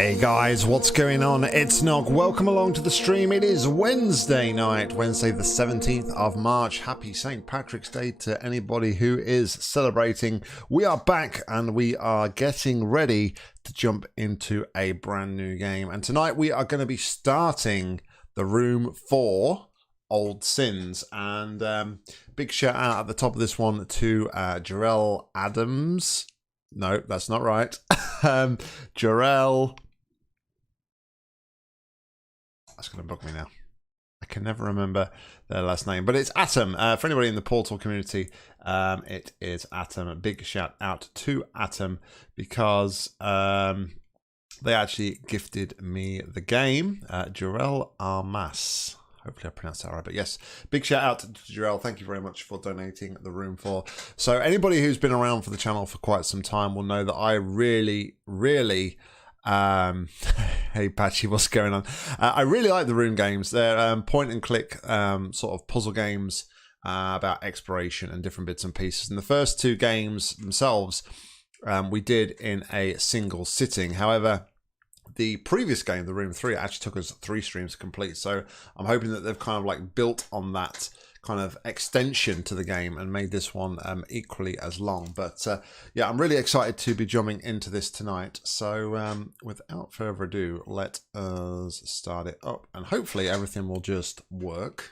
Hey guys, what's going on? It's Nock. Welcome along to the stream. It is Wednesday night, Wednesday the 17th of March. Happy St. Patrick's Day to anybody who is celebrating. We are back and we are getting ready to jump into a brand new game. And tonight we are going to be starting the room for Old Sins. And big shout out at the top of this one to Jarell Adams. No, that's not right. Jarell. That's going to bug me now. I can never remember their last name, but it's Atom. For anybody in the Portal community, it is Atom. A big shout out to Atom because they actually gifted me the game. Jarell Armas. Hopefully I pronounced that right, but yes, big shout out to Jarell. Thank you very much for donating the room for. So anybody who's been around for the channel for quite some time will know that I really hey Patchy, what's going on? I really like the room games. They're point and click sort of puzzle games about exploration and different bits and pieces. And the first two games themselves we did in a single sitting. However, the previous game, the Room 3, actually took us 3 streams to complete. So I'm hoping that they've kind of like built on that kind of extension to the game and made this one equally as long. But yeah, I'm really excited to be jumping into this tonight. So without further ado, let us start it up and hopefully everything will just work.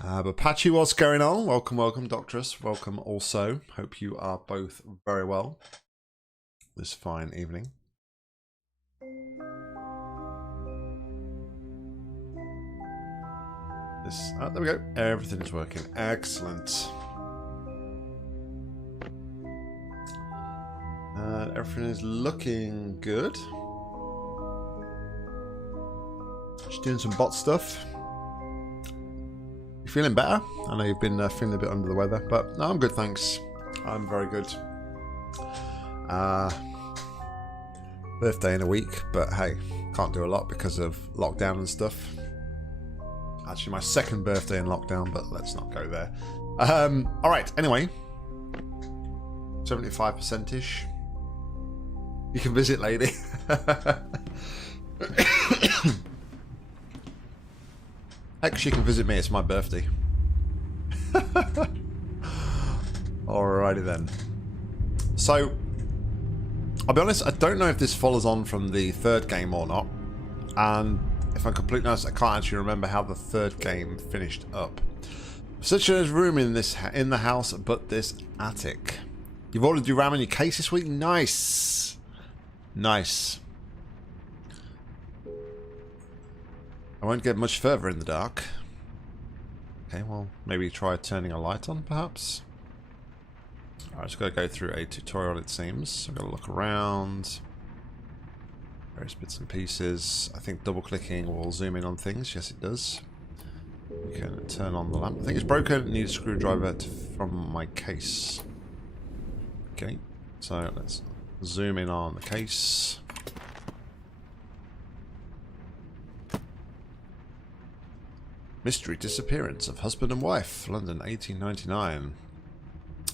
But Patchy, what's going on? Welcome, welcome, Doctress. Welcome also. Hope you are both very well this fine evening. Oh, there we go. Everything is working. Excellent. Everything is looking good. Just doing some bot stuff. You feeling better? I know you've been feeling a bit under the weather, but no, I'm good, thanks. I'm very good. Birthday in a week, but hey, can't do a lot because of lockdown and stuff. Actually, my second birthday in lockdown, but let's not go there. All right, anyway. 75%-ish. You can visit, lady. Actually, you can visit me. It's my birthday. Alrighty then. So, I'll be honest, I don't know if this follows on from the third game or not. And if I'm completely honest, I can't actually remember how the third game finished up. Such a room in the house, but this attic. You've ordered your RAM in your case this week? Nice. Nice. I won't get much further in the dark. Okay, well, maybe try turning a light on, perhaps. Alright, just got to go through a tutorial, it seems. I've got to look around. Various bits and pieces. I think double clicking will zoom in on things. Yes, it does. We can turn on the lamp. I think it's broken. Need a screwdriver from my case. Okay, so let's zoom in on the case. Mystery disappearance of husband and wife, London, 1899.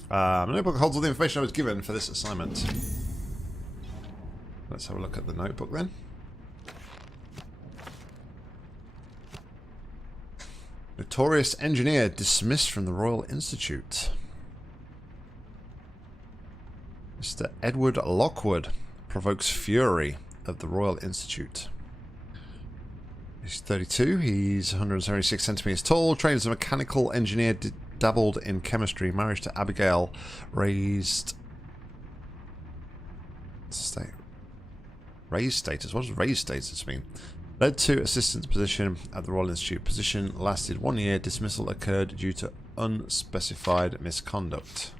The notebook holds all the information I was given for this assignment. Let's have a look at the notebook then. Notorious engineer dismissed from the Royal Institute. Mr. Edward Lockwood provokes fury of the Royal Institute. He's 32. He's 176 centimeters tall. Trained as a mechanical engineer. Dabbled in chemistry. Marriage to Abigail. Raised status. What does raised status mean? Led to assistant position at the Royal Institute. Position lasted 1 year. Dismissal occurred due to unspecified misconduct.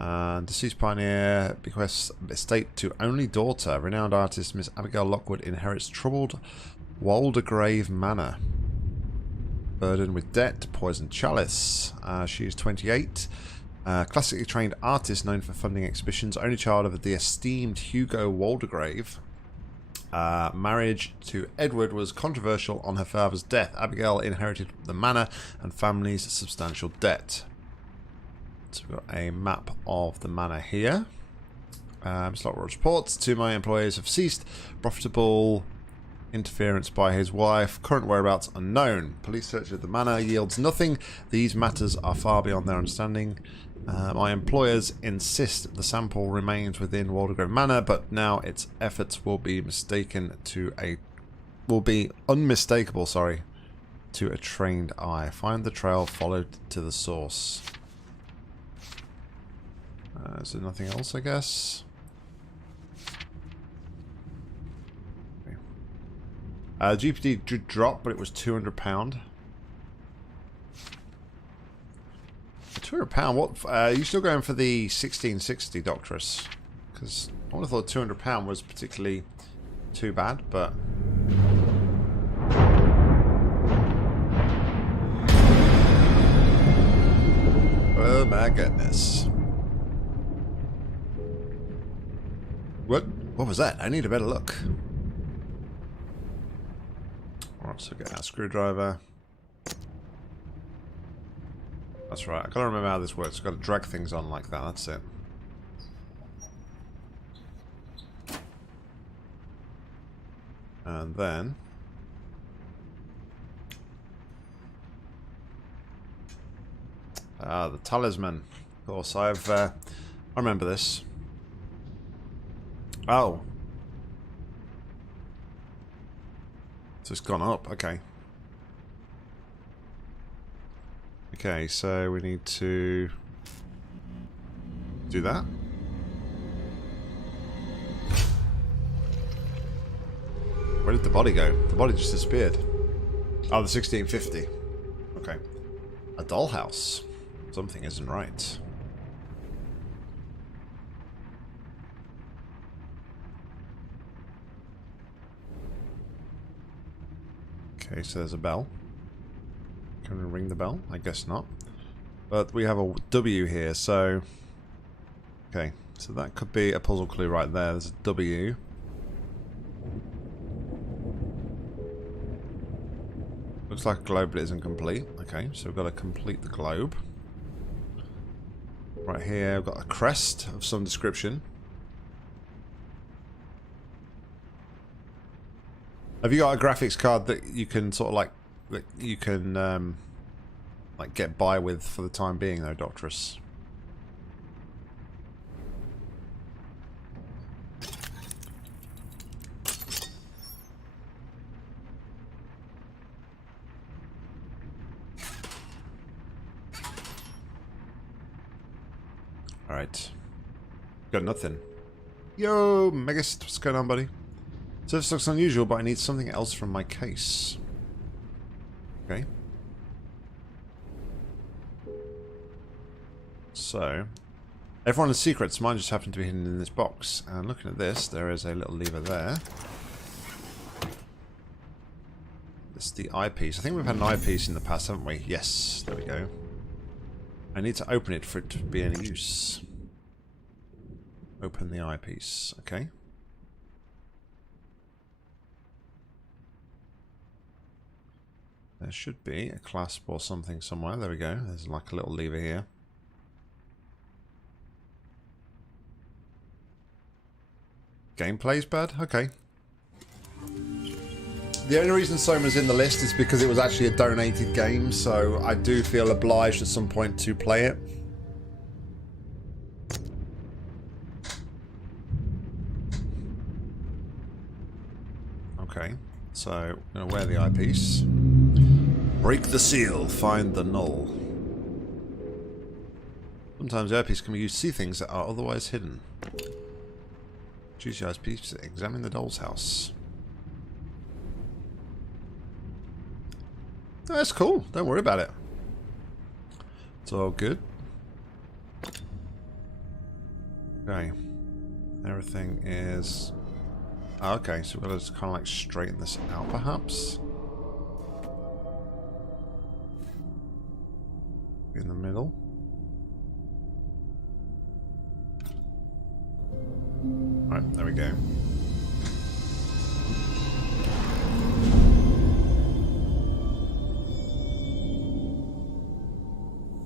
And deceased pioneer bequests estate to only daughter. Renowned artist Miss Abigail Lockwood inherits troubled Waldegrave Manor. Burdened with debt. Poisoned chalice. She is 28. Classically trained artist known for funding exhibitions, only child of the esteemed Hugo Waldegrave. Marriage to Edward was controversial on her father's death. Abigail inherited the manor and family's substantial debt. So we've got a map of the manor here. Slot reports to my employees have ceased. Profitable interference by his wife. Current whereabouts unknown. Police search of the manor yields nothing. These matters are far beyond their understanding. My employers insist the sample remains within Waldegrove Manor, but now its efforts will be unmistakable, sorry, to a trained eye. Find the trail followed to the source. Is there nothing else, I guess? Okay. GPD did drop, but it was £200. £200? What? Are you still going for the 1660 Doctress? Because I would have thought £200 was particularly too bad, but... Oh my goodness. What was that? I need a better look. Alright, so get our screwdriver. That's right, I gotta remember how this works. I've got to drag things on like that, that's it. And then... the talisman. Of course, I remember this. Oh. So it's gone up, okay. Okay, so we need to do that. Where did the body go? The body just disappeared. Oh, the 1650. Okay. A dollhouse. Something isn't right. Okay, so there's a bell. Can we ring the bell? I guess not. But we have a W here, so... Okay, so that could be a puzzle clue right there. There's a W. Looks like a globe, but it isn't complete. Okay, so we've got to complete the globe. Right here, we've got a crest of some description. Have you got a graphics card that you can sort of like, that you can like get by with for the time being, though, Doctress? Alright. Got nothing. Yo, Megist, what's going on, buddy? So this looks unusual, but I need something else from my case. Okay. So, everyone has secrets. Mine just happened to be hidden in this box. And looking at this, there is a little lever there. This is the eyepiece. I think we've had an eyepiece in the past, haven't we? Yes, there we go. I need to open it for it to be any use. Open the eyepiece. Okay. There should be a clasp or something somewhere. There we go. There's like a little lever here. Gameplay's bad? Okay. The only reason Soma's in the list is because it was actually a donated game, so I do feel obliged at some point to play it. Okay, so I'm going to wear the eyepiece. Break the seal, find the null. Sometimes the eyepiece can be used to see things that are otherwise hidden. Choose your eyepiece to examine the doll's house. That's cool. Don't worry about it. It's all good. Okay. Everything is... Oh, okay, so we've got to just kind of like straighten this out, perhaps. In the middle. Right, there we go.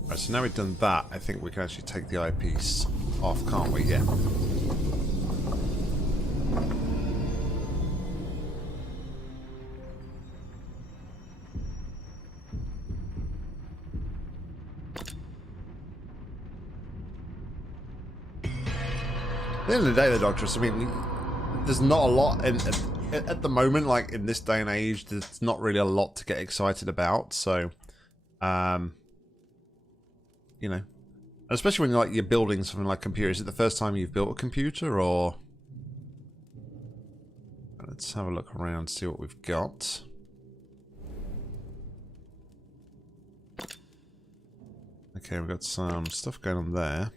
Right, so now we've done that, I think we can actually take the eyepiece off, can't we? Yeah. At the end of the day, the Doctoress, I mean, there's not a lot at the moment, like in this day and age, there's not really a lot to get excited about. So, you know, especially when like you're building something like a computer. Is it the first time you've built a computer, or? Let's have a look around, see what we've got. Okay, we've got some stuff going on there.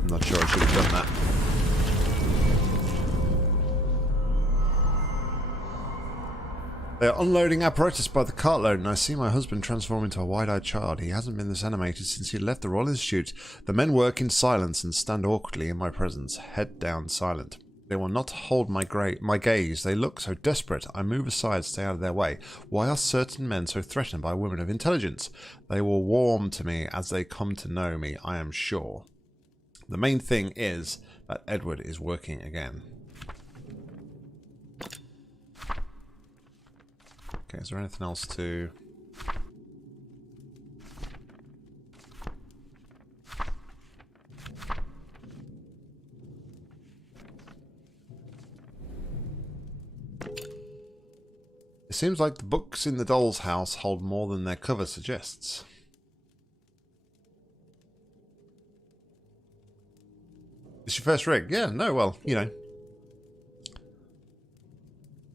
I'm not sure I should have done that. They are unloading apparatus by the cartload, and I see my husband transform into a wide-eyed child. He hasn't been this animated since he left the Royal Institute. The men work in silence and stand awkwardly in my presence, head down, silent. They will not hold my gaze. They look so desperate. I move aside, stay out of their way. Why are certain men so threatened by women of intelligence? They will warm to me as they come to know me, I am sure. The main thing is that Edward is working again. Okay, is there anything else to... It seems like the books in the doll's house hold more than their cover suggests. It's your first rig? Yeah, no, well, you know.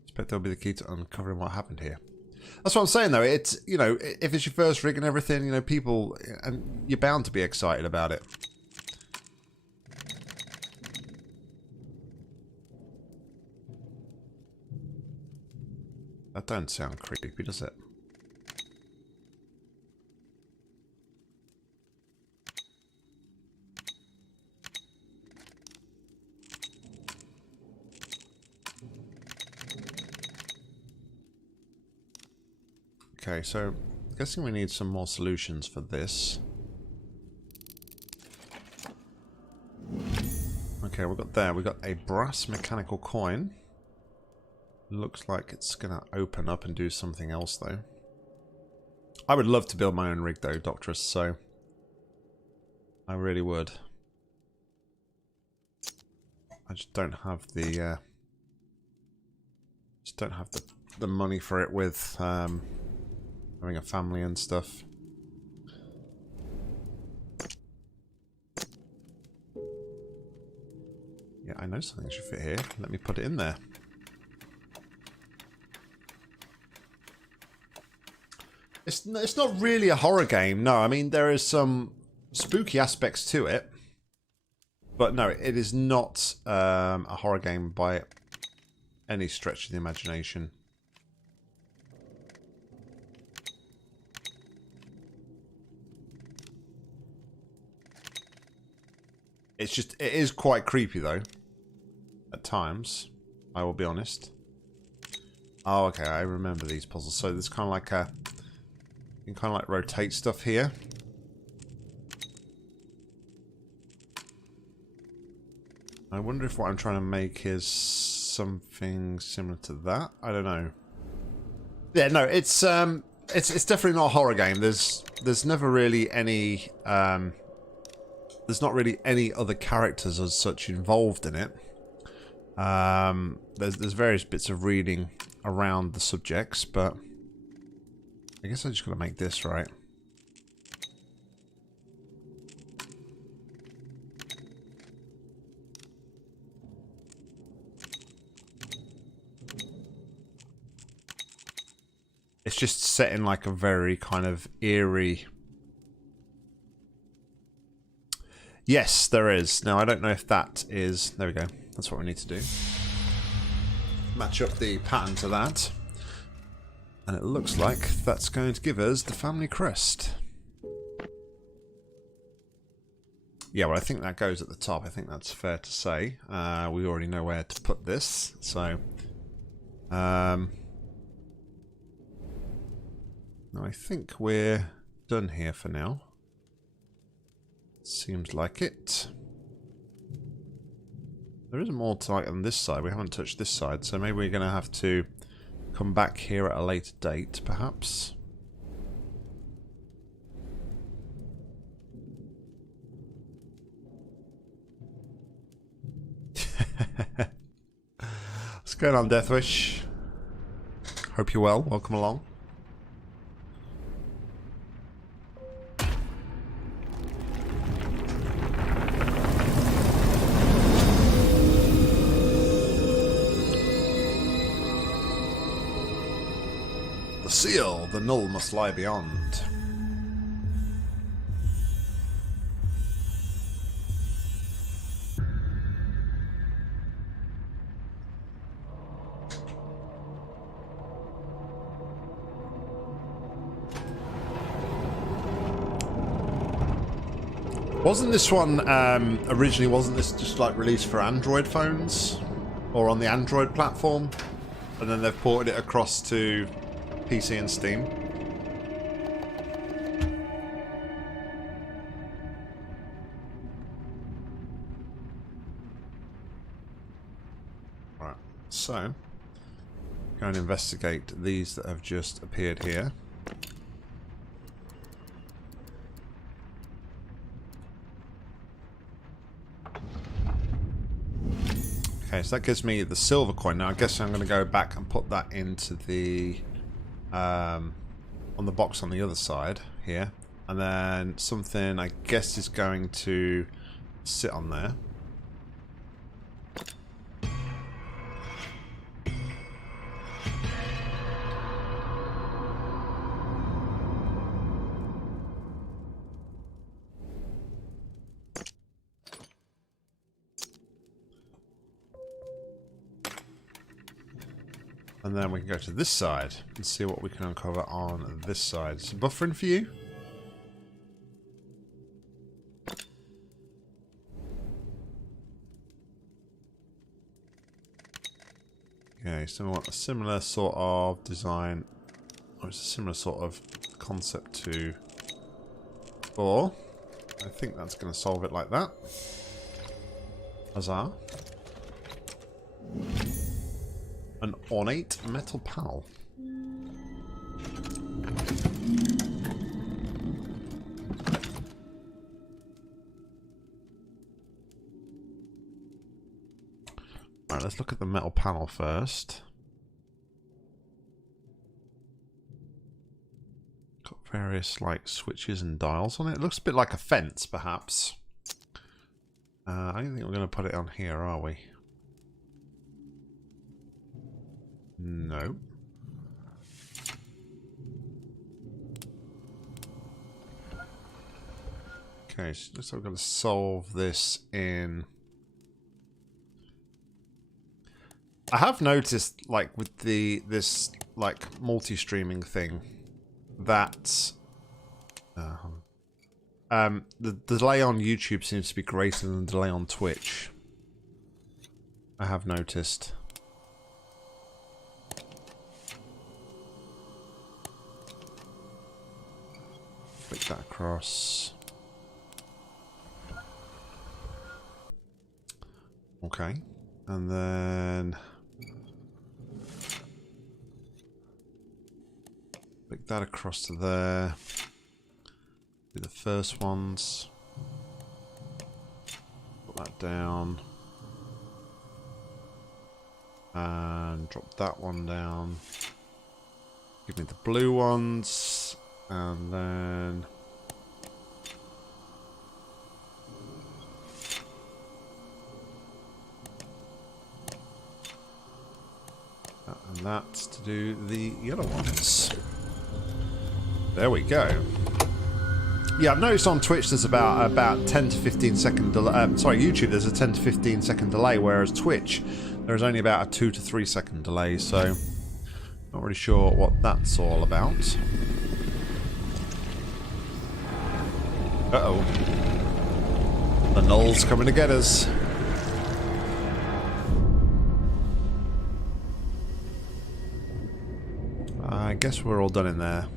Expect that'll be the key to uncovering what happened here. That's what I'm saying, though. It's, you know, if it's your first rig and everything, you know, people, and you're bound to be excited about it. That don't sound creepy, does it? Okay, so I'm guessing we need some more solutions for this. Okay, we've got a brass mechanical coin. Looks like it's gonna open up and do something else though. I would love to build my own rig though, Doctress, so I really would. I just don't have the the money for it with having a family and stuff. Yeah, I know something should fit here. Let me put it in there. It's not really a horror game, no. I mean, there is some spooky aspects to it. But no, it is not a horror game by any stretch of the imagination. It's just, it is quite creepy though. At times, I will be honest. Oh, okay, I remember these puzzles. So there's kind of like a... You can kind of like rotate stuff here. I wonder if what I'm trying to make is something similar to that. I don't know. Yeah, no, it's definitely not a horror game. There's never really any there's not really any other characters as such involved in it. There's various bits of reading around the subjects, but I guess I just gotta make this right. It's just set in like a very kind of eerie... Yes, there is. Now, I don't know if that is... There we go. That's what we need to do. Match up the pattern to that. And it looks like that's going to give us the family crest. Yeah, well, I think that goes at the top. I think that's fair to say. We already know where to put this. So... Now, I think we're done here for now. Seems like it. There isn't more to like on this side. We haven't touched this side, so maybe we're going to have to come back here at a later date, perhaps. What's going on, Deathwish? Hope you're well. Welcome along. The seal, the null must lie beyond. Wasn't this one originally? Wasn't this just like released for Android phones or on the Android platform, and then they've ported it across to PC and Steam? Right. So, go and investigate these that have just appeared here. Okay, so that gives me the silver coin. Now I guess I'm going to go back and put that into the on the box on the other side here, and then something I guess is going to sit on there. And then we can go to this side and see what we can uncover on this side. Some buffering for you. Okay, so we want a similar sort of design, or it's a similar sort of concept to 4. I think that's going to solve it like that. Huzzah. An ornate metal panel. Right, let's look at the metal panel first. Got various like switches and dials on it. It looks a bit like a fence, perhaps. I don't think we're going to put it on here, are we? No. Okay, so looks like we're going to solve this in... I have noticed, like, with this like multi-streaming thing, that the delay on YouTube seems to be greater than the delay on Twitch. I have noticed. Click that across. Okay, and then click that across to there. Do the first ones. Put that down. And drop that one down. Give me the blue ones. And then that and that to do the yellow ones. There we go. Yeah, I've noticed on Twitch there's about 10 to 15 second delay. Sorry, YouTube there's a 10 to 15 second delay, whereas Twitch there's only about a 2 to 3 second delay. So not really sure what that's all about. Uh-oh. The null's coming to get us. I guess we're all done in there.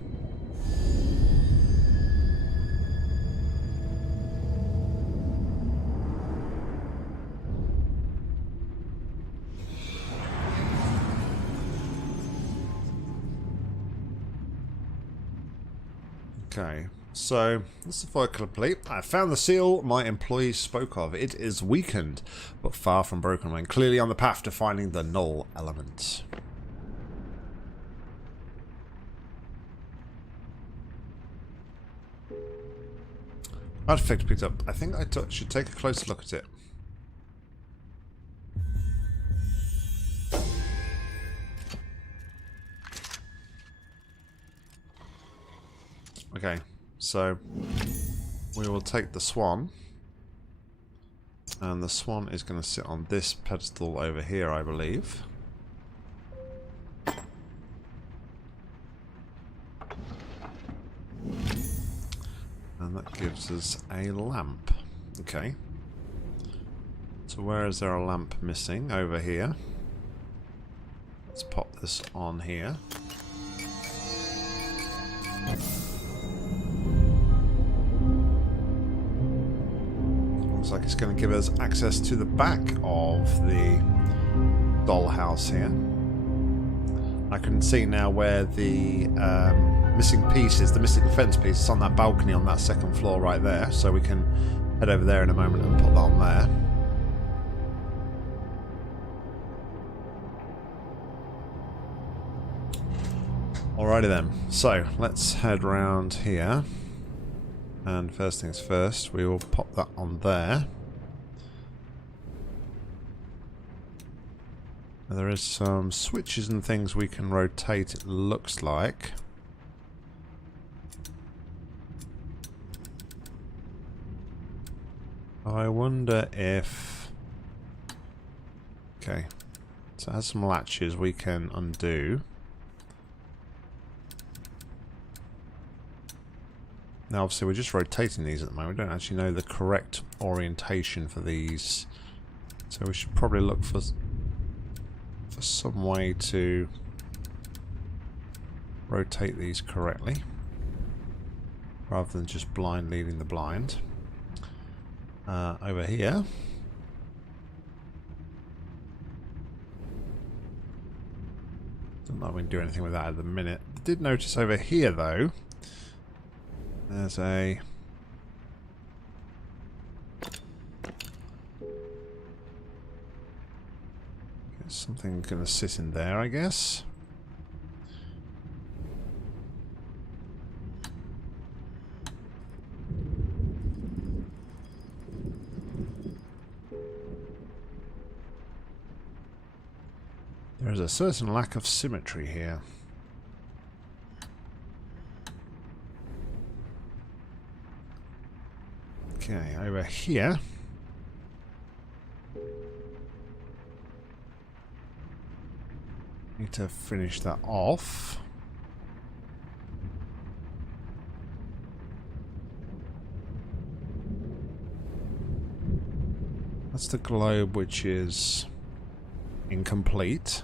Okay, so this is the foil complete. I found the seal my employees spoke of. It is weakened, but far from broken, when clearly on the path to finding the null element. Artifact picked up. I think I should take a closer look at it. Okay, so we will take the swan, and the swan is going to sit on this pedestal over here, I believe. And that gives us a lamp. Okay. So where is there a lamp missing? Over here. Let's pop this on here. Looks like it's going to give us access to the back of the dollhouse here. I can see now where the missing piece is, the missing fence piece. It's on that balcony on that second floor right there, so we can head over there in a moment and put that on there. Alrighty then, so let's head round here, and first things first, we will pop that on there. There is some switches and things we can rotate, it looks like. I wonder if... Okay, so it has some latches we can undo. Now obviously we're just rotating these at the moment, we don't actually know the correct orientation for these. So we should probably look for some way to rotate these correctly, rather than just blind leading the blind. Over here, don't know if we can do anything with that at the minute. I did notice over here though, there's a something going to sit in there, I guess. There is a certain lack of symmetry here. Okay, over here. Need to finish that off. That's the globe, which is incomplete.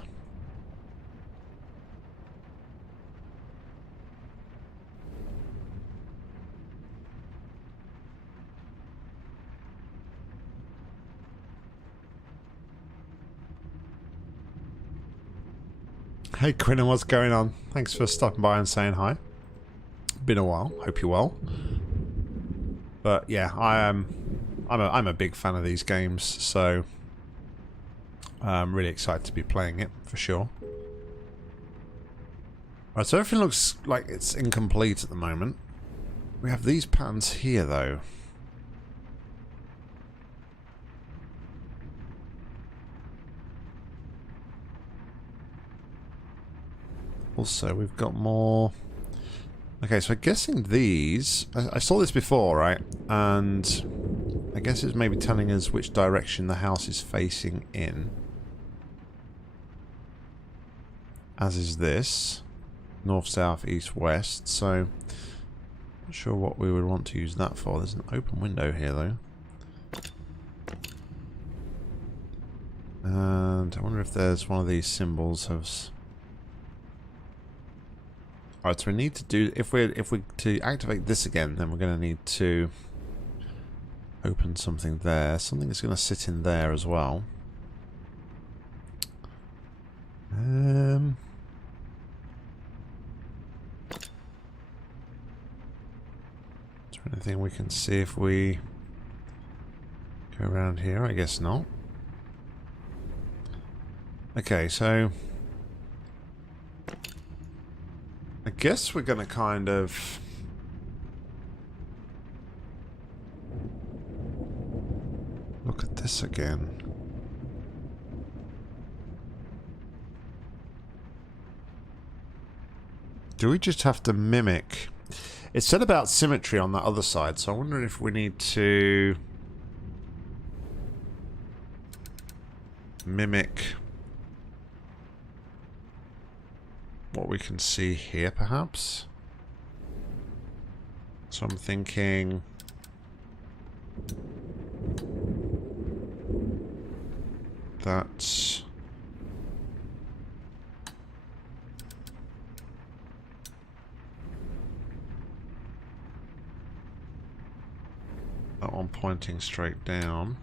Hey Quinn, what's going on? Thanks for stopping by and saying hi. Been a while. Hope you're well. But yeah, I'm a big fan of these games, so I'm really excited to be playing it for sure. Right, so everything looks like it's incomplete at the moment. We have these patterns here though. Also, we've got more... Okay, so I'm guessing these... I saw this before, right? And I guess it's maybe telling us which direction the house is facing in. As is this. North, south, east, west. So, not sure what we would want to use that for. There's an open window here, though. And I wonder if there's one of these symbols of... Alright, so we need to do, if we to activate this again, then we're going to need to open something there. Something that's going to sit in there as well. something we can see if we go around here? I guess not. Okay, so I guess we're going to kind of look at this again. Do we just have to mimic? It said about symmetry on that other side, so I wonder if we need to mimic what we can see here, perhaps. So I'm thinking that's that one pointing straight down.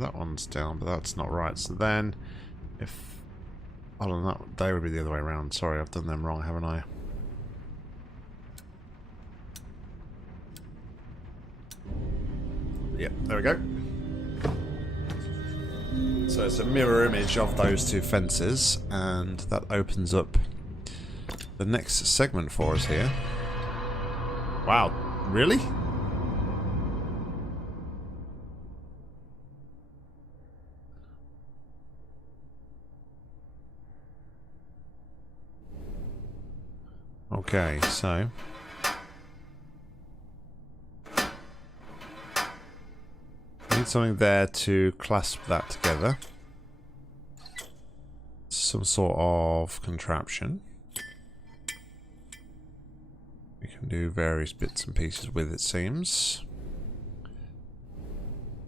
That one's down, but that's not right. So then, if... Oh, no, that they would be the other way around. Sorry, I've done them wrong, haven't I? Yep, there we go. So it's a mirror image of those two fences, and that opens up the next segment for us here. Wow, really? Okay, so need something there to clasp that together. Some sort of contraption. We can do various bits and pieces with, it seems.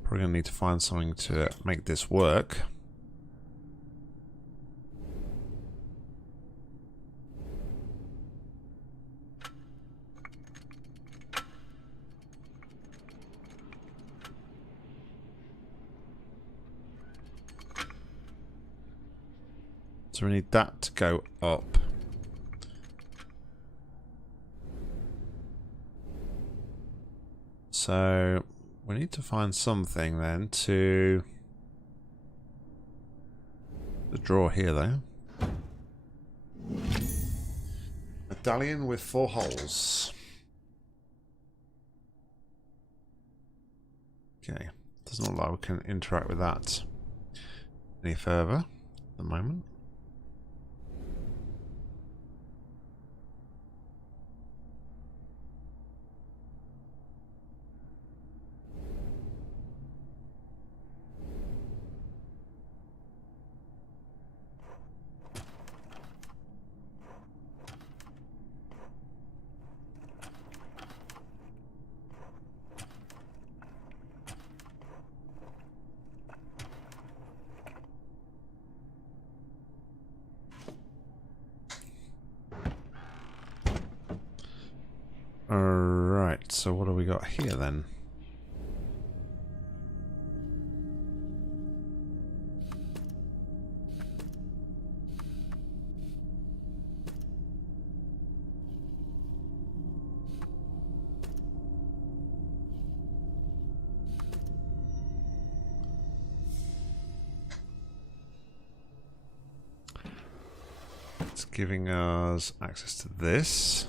Probably gonna need to find something to make this work. So we need that to go up. So we need to find something then to draw here though. Medallion with 4 holes. Okay, doesn't look like we can interact with that any further at the moment. Alright, so what do we got here then? It's giving us access to this.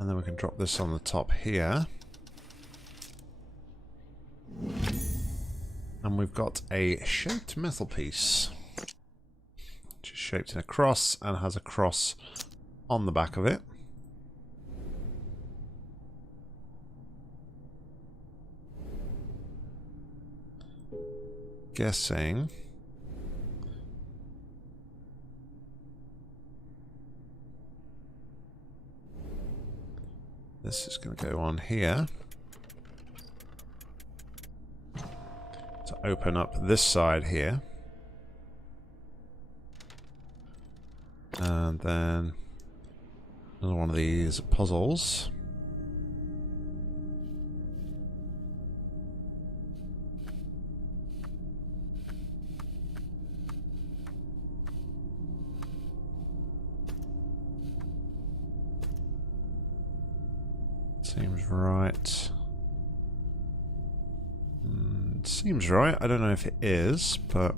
And then we can drop this on the top here. And we've got a shaped metal piece, which is shaped in a cross and has a cross on the back of it. Guessing this is going to go on here to open up this side here. And then another one of these puzzles. Seems right. Seems right. I don't know if it is, but...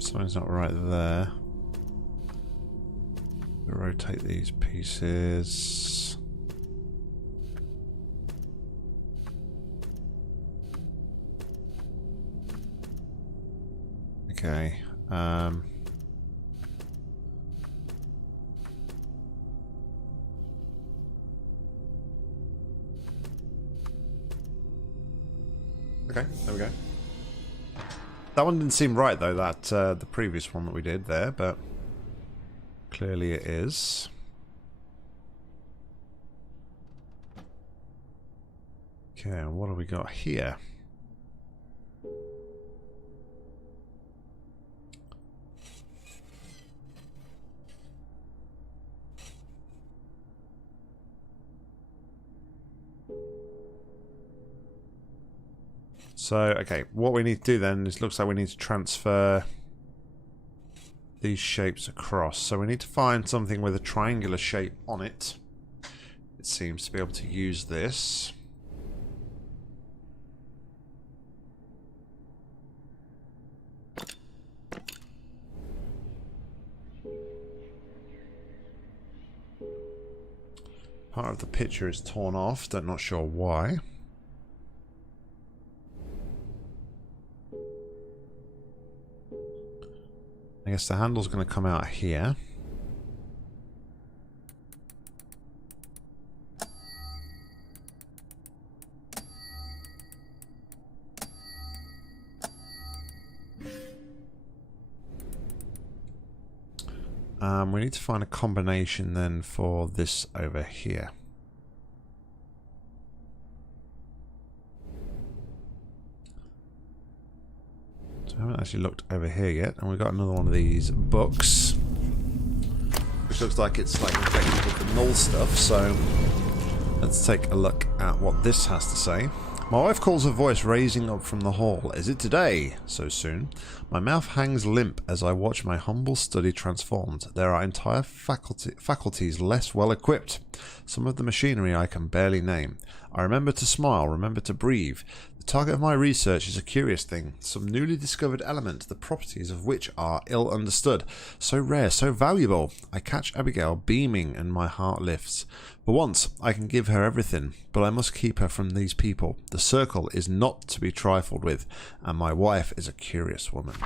something's not right there. Rotate these pieces. Okay. Okay, there we go. That one didn't seem right though, that the previous one that we did there, but clearly it is. Okay, and what have we got here? So, okay, what we need to do then is looks like we need to transfer these shapes across. So we need to find something with a triangular shape on it. It seems to be able to use this. Part of the picture is torn off, I'm not sure why. I guess the handle's going to come out here. We need to find a combination then for this over here. So I haven't actually looked over here yet, and we've got another one of these books, which looks like it's like infected with the null stuff. So let's take a look at what this has to say. My wife calls her voice raising up from the hall. Is it today? So soon? My mouth hangs limp as I watch my humble study transformed. There are entire faculties less well equipped. Some of the machinery I can barely name. I remember to smile, remember to breathe. The target of my research is a curious thing, some newly discovered element, the properties of which are ill understood. So rare, so valuable. I catch Abigail beaming and my heart lifts. For once, I can give her everything, but I must keep her from these people. The circle is not to be trifled with, and my wife is a curious woman.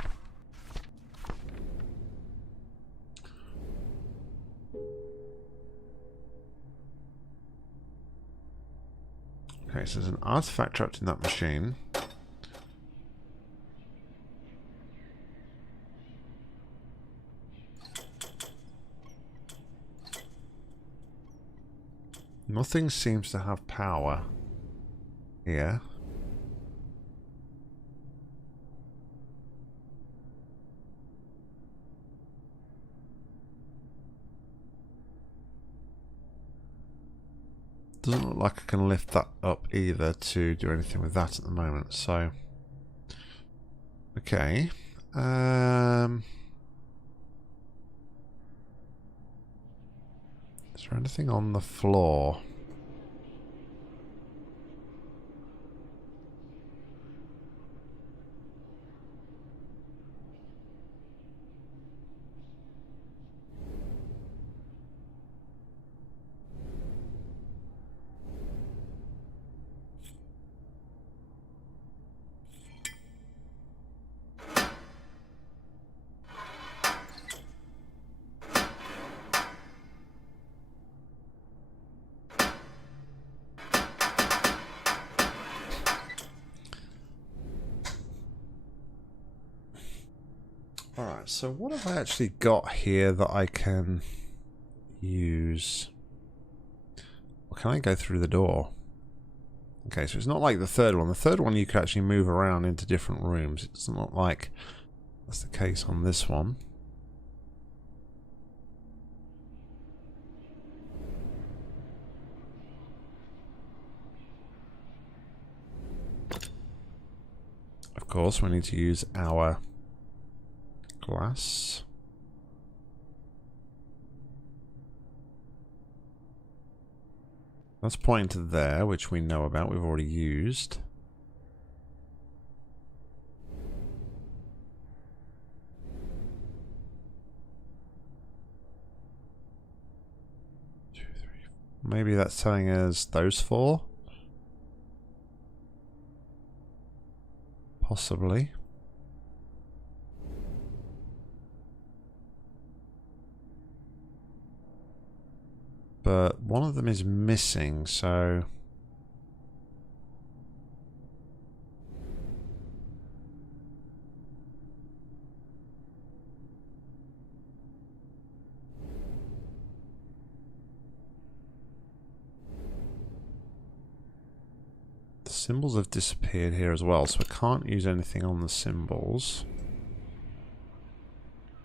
Okay, so there's an artifact trapped in that machine. Nothing seems to have power here. Doesn't look like I can lift that up either to do anything with that at the moment, so... Okay. Is there anything on the floor? Alright, so what have I actually got here that I can use? Well, can I go through the door? Okay, so it's not like the third one. The third one you could actually move around into different rooms. It's not like that's the case on this one. Of course, we need to use our glass. That's pointing to there, which we know about, we've already used. Maybe that's telling us those 4? Possibly. But one of them is missing, so... The symbols have disappeared here as well, so I can't use anything on the symbols.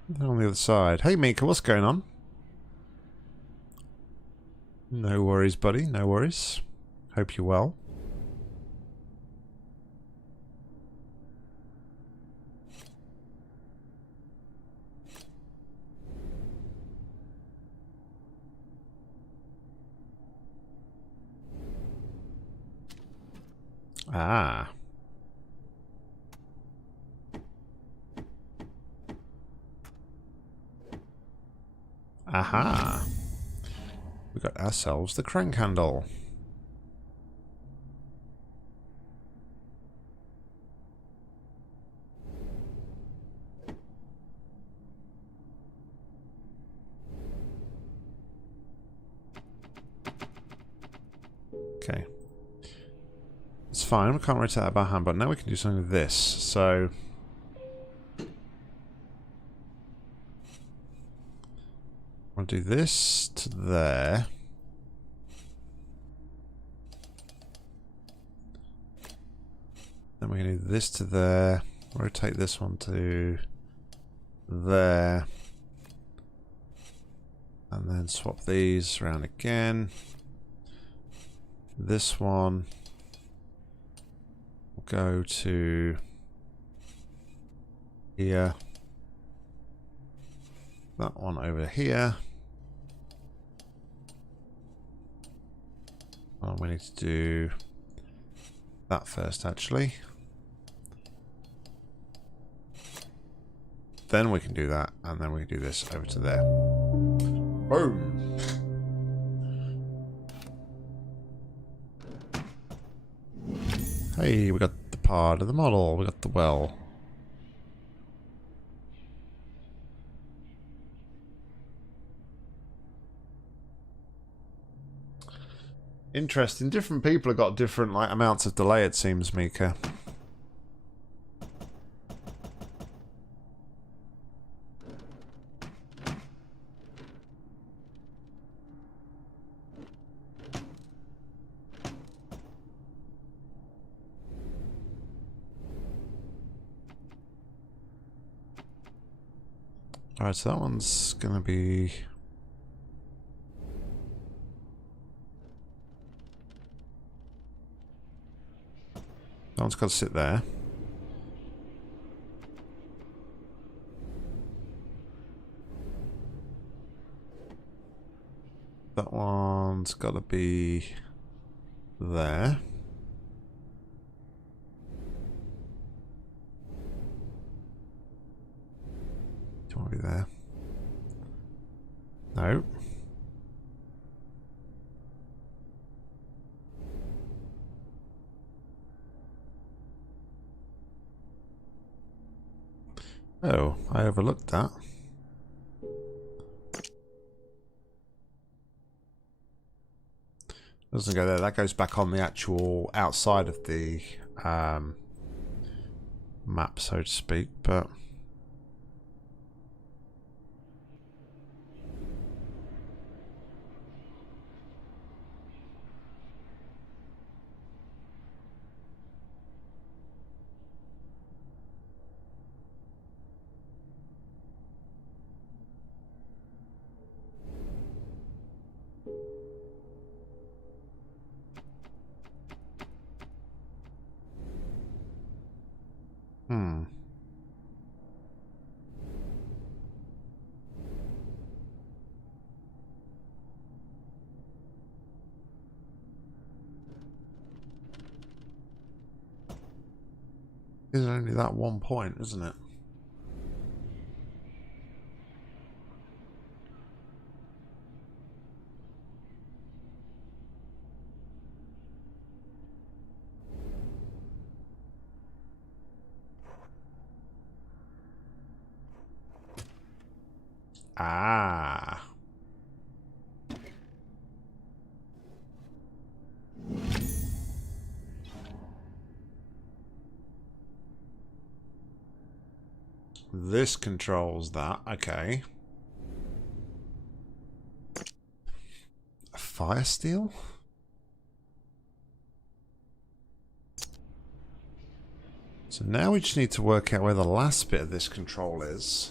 And on the other side. Hey Mika, what's going on? No worries, buddy, no worries. Hope you're well. Ah. Aha. We got ourselves the crank handle. Okay. It's fine, we can't rotate that by hand, but now we can do something with this. So I'll do this to there. Then we can do this to there. Rotate this one to there. And then swap these around again. This one will go to here. That one over here. Oh, we need to do that first, actually. Then we can do that, and then we can do this over to there. Boom! Hey, we got the part of the model, we got the well. Interesting. Different people have got different like amounts of delay, it seems, Mika. Alright, so that one's gonna be... That one's got to sit there. That one's got to be there. Do you want to be there? No. Oh, I overlooked that. Doesn't go there. That goes back on the actual outside of the map, so to speak, but... Hmm. It's only that one point, isn't it? Ah. This controls that. Okay. A fire steel? So now we just need to work out where the last bit of this control is.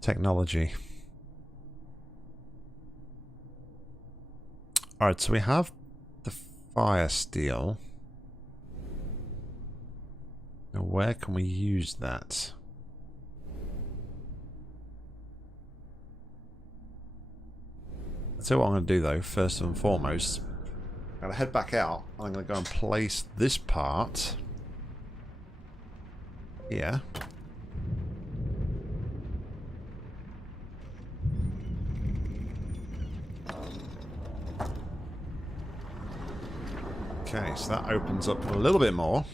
Technology. Alright, so we have the fire steel. Now where can we use that? I'll tell you what I'm going to do though, first and foremost. I'm going to head back out. I'm going to go and place this part here. Okay, so that opens up a little bit more.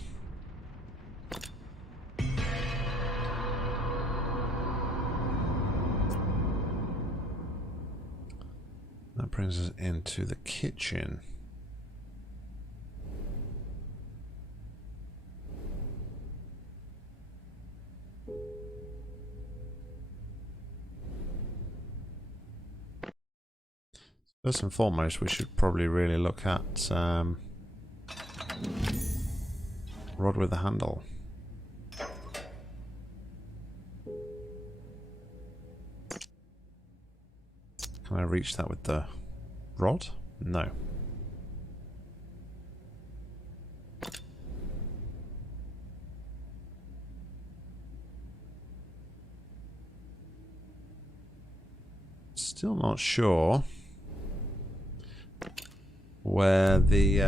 That brings us into the kitchen. First and foremost, we should probably really look at rod with the handle. Can I reach that with the rod? No. Still not sure where the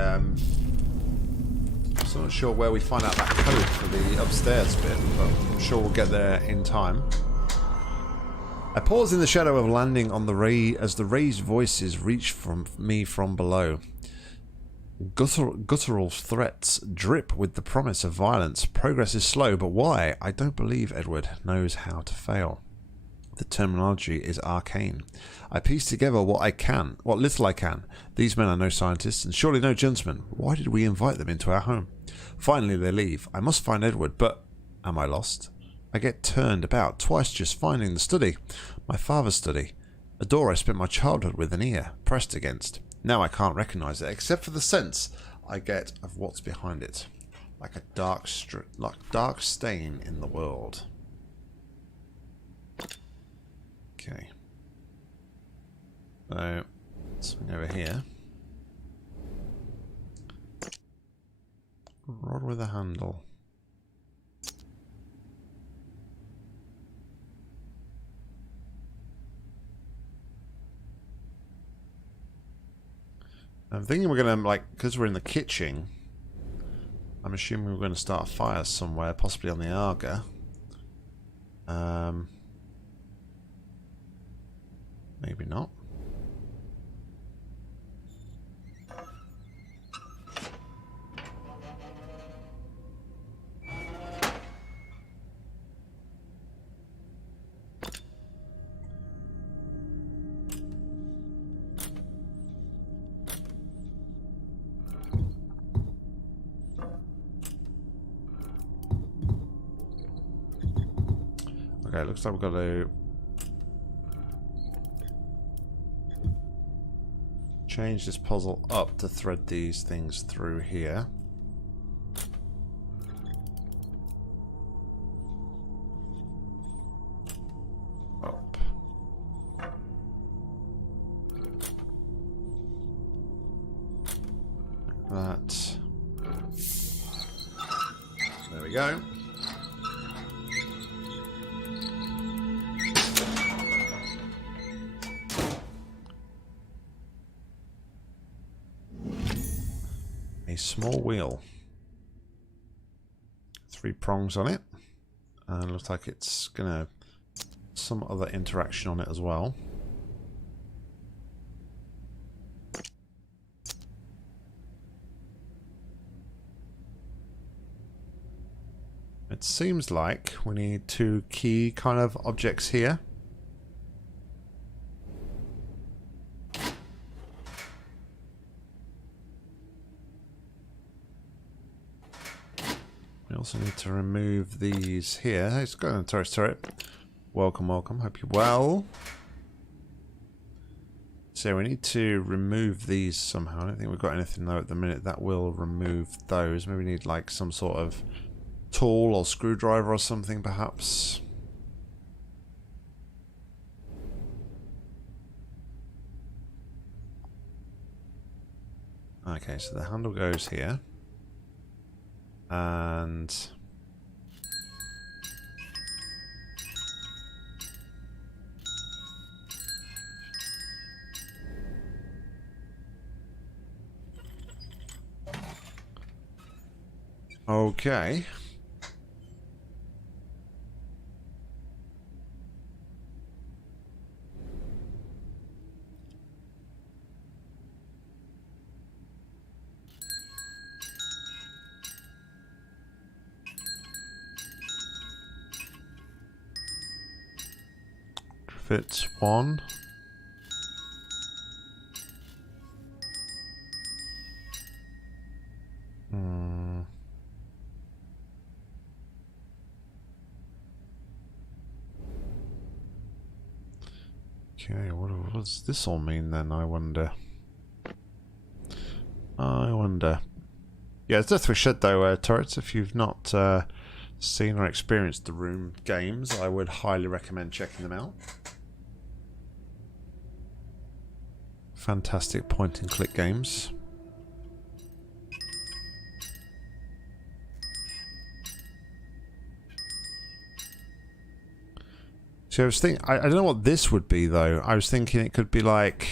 still not sure where we find out that code for the upstairs bit, but I'm sure we'll get there in time. I pause in the shadow of landing on the ray as the raised voices reach from me from below. Guttural threats drip with the promise of violence. Progress is slow, but why? I don't believe Edward knows how to fail. The terminology is arcane. I piece together what little I can. These men are no scientists and surely no gentlemen. Why did we invite them into our home? Finally they leave. I must find Edward, but am I lost? I get turned about twice just finding the study. My father's study. A door I spent my childhood with an ear pressed against. Now I can't recognise it, except for the sense I get of what's behind it. Like a dark stain in the world. Okay. So, swing over here. Rod with a handle. I'm thinking we're going to, because we're in the kitchen, I'm assuming we're going to start a fire somewhere, possibly on the Arga. Maybe not. Okay, looks like we've got to change this puzzle up to thread these things through here. that. There we go. A small wheel. 3 prongs on it. And looks like it's gonna some other interaction on it as well. It seems like we need 2 key kind of objects here. We also need to remove these here. Hey, it's going on the turret. Welcome, welcome. Hope you're well. So we need to remove these somehow. I don't think we've got anything though at the minute that will remove those. Maybe we need like some sort of tool or screwdriver or something perhaps. Okay, so the handle goes here. And okay. Fits 1. Okay, what does this all mean then, I wonder? Yeah, it's definitely should though, turrets. If you've not seen or experienced the Room games, I would highly recommend checking them out. Fantastic point and click games. So I was thinking, I don't know what this would be though. I was thinking it could be like...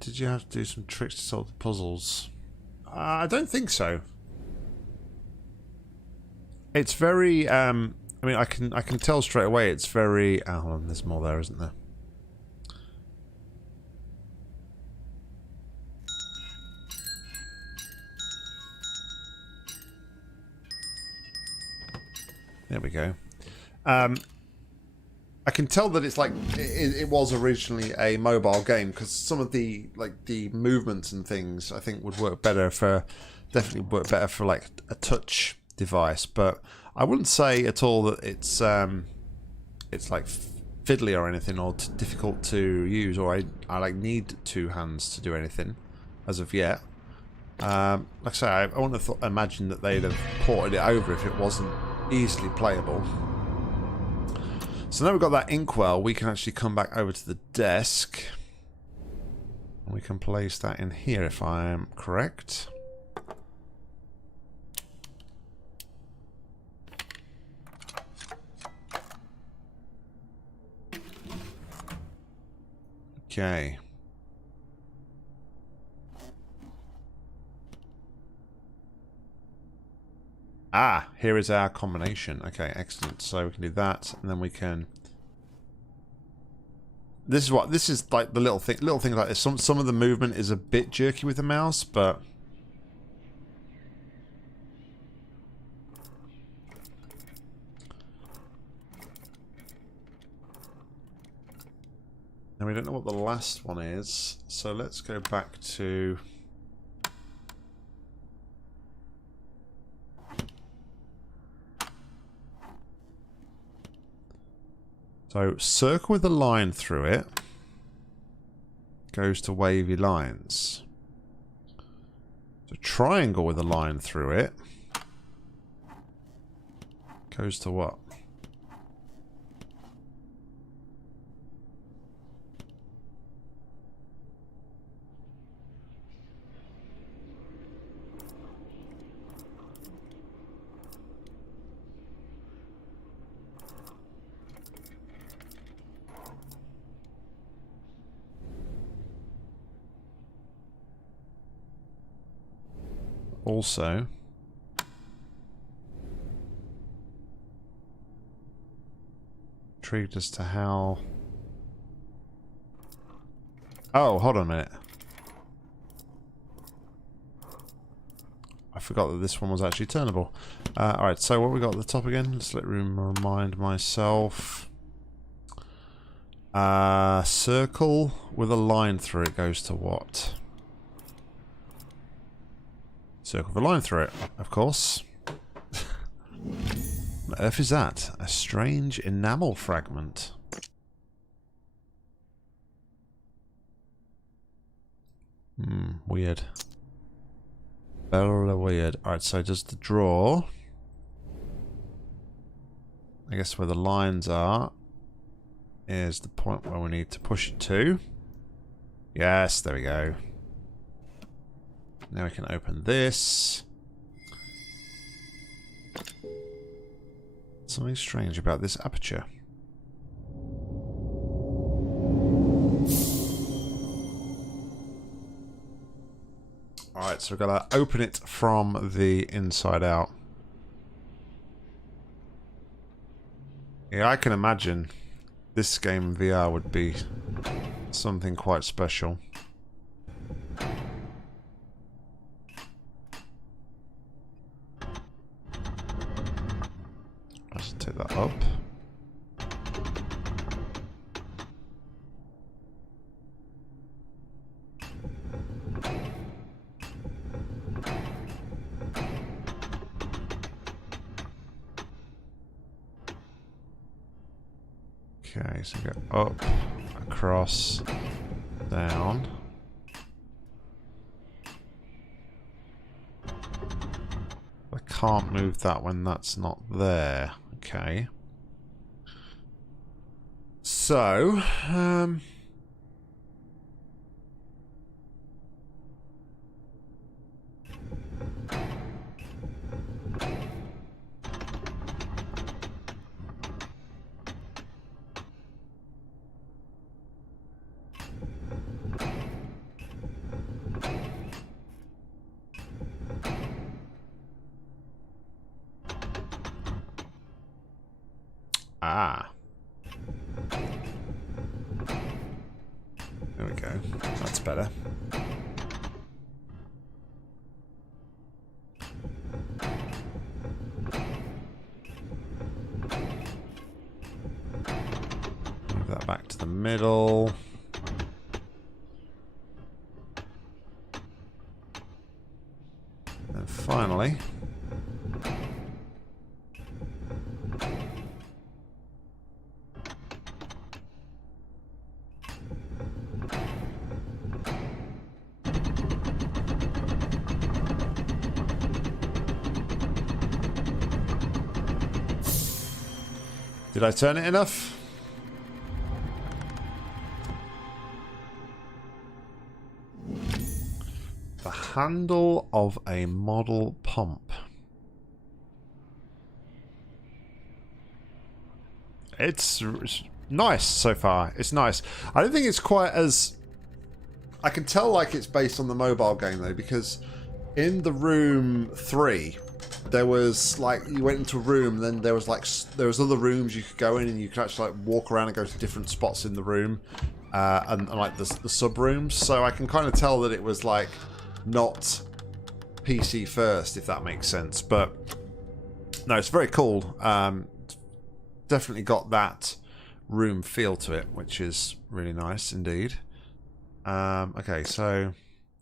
did you have to do some tricks to solve the puzzles? I don't think so. It's very, I mean, I can tell straight away it's very... Oh, hold on, there's more there, isn't there? There we go. I can tell that it's like it was originally a mobile game because some of the the movements and things I think would work better for definitely work better for like a touch device. But I wouldn't say at all that it's like fiddly or anything or difficult to use or I like need 2 hands to do anything as of yet. Like I say, I wouldn't have imagined that they'd have ported it over if it wasn't easily playable. So now we've got that inkwell, we can actually come back over to the desk. And we can place that in here if I'm correct. Okay. Ah, here is our combination. Okay, excellent. So we can do that, and then we can... This is like the little things like this. Some of the movement is a bit jerky with the mouse, but... And we don't know what the last one is, so let's go back to... So circle with a line through it goes to wavy lines. So triangle with a line through it goes to what? Also, intrigued as to how... Oh, hold on a minute. I forgot that this one was actually turnable. Alright, so what we got at the top again? Let's let me remind myself. Circle with a line through it goes to what? Circle with a line through it, of course. What on earth is that? A strange enamel fragment. Weird. Very weird. Alright, so does the draw... I guess where the lines are is the point where we need to push it to. Yes, there we go. Now we can open this. Something strange about this aperture. Alright, so we've got to open it from the inside out. Yeah, I can imagine this game in VR would be something quite special. Let's take that up. Okay, so go up, across, down. I can't move that when that's not there. Okay. So, there we go. That's better. Move that back to the middle. And finally, did I turn it enough? The handle of a model pump. It's nice so far. It's nice. I don't think it's quite as... I can tell like it's based on the mobile game though, because in the room 3 there was like, you went into a room, then there was like, there was other rooms you could go in and you could actually like walk around and go to different spots in the room, and like the sub rooms. So I can kind of tell that it was like not PC first, if that makes sense. But no, it's very cool. Definitely got that room feel to it, which is really nice indeed. Okay, so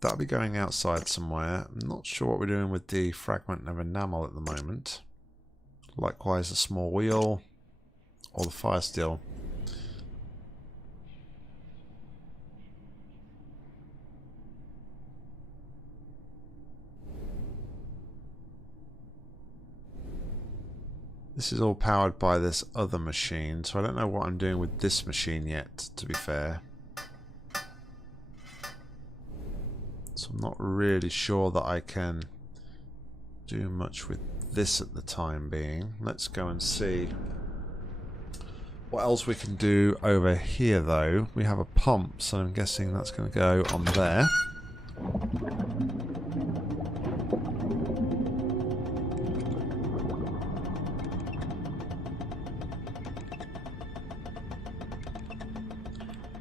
that'll be going outside somewhere. I'm not sure what we're doing with the fragment of enamel at the moment. Likewise, a small wheel or the fire steel. This is all powered by this other machine, so I don't know what I'm doing with this machine yet, to be fair. So I'm not really sure that I can do much with this at the time being. Let's go and see what else we can do over here, though. We have a pump, so I'm guessing that's going to go on there.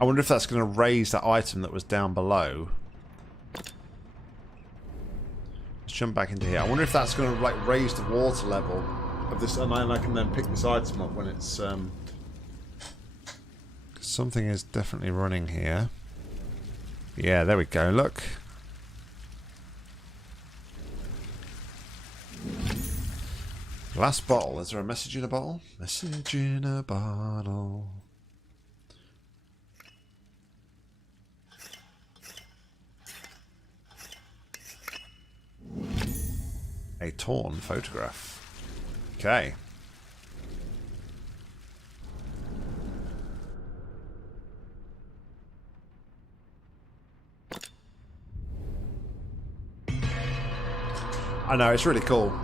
I wonder if that's going to raise that item that was down below. Let's jump back into here. I wonder if that's going to like raise the water level of this, and I can then pick this item up when it's something is definitely running here. Yeah, there we go. Look. Last bottle. Is there a message in a bottle? Message in a bottle. A torn photograph. Okay. I know, it's really cool.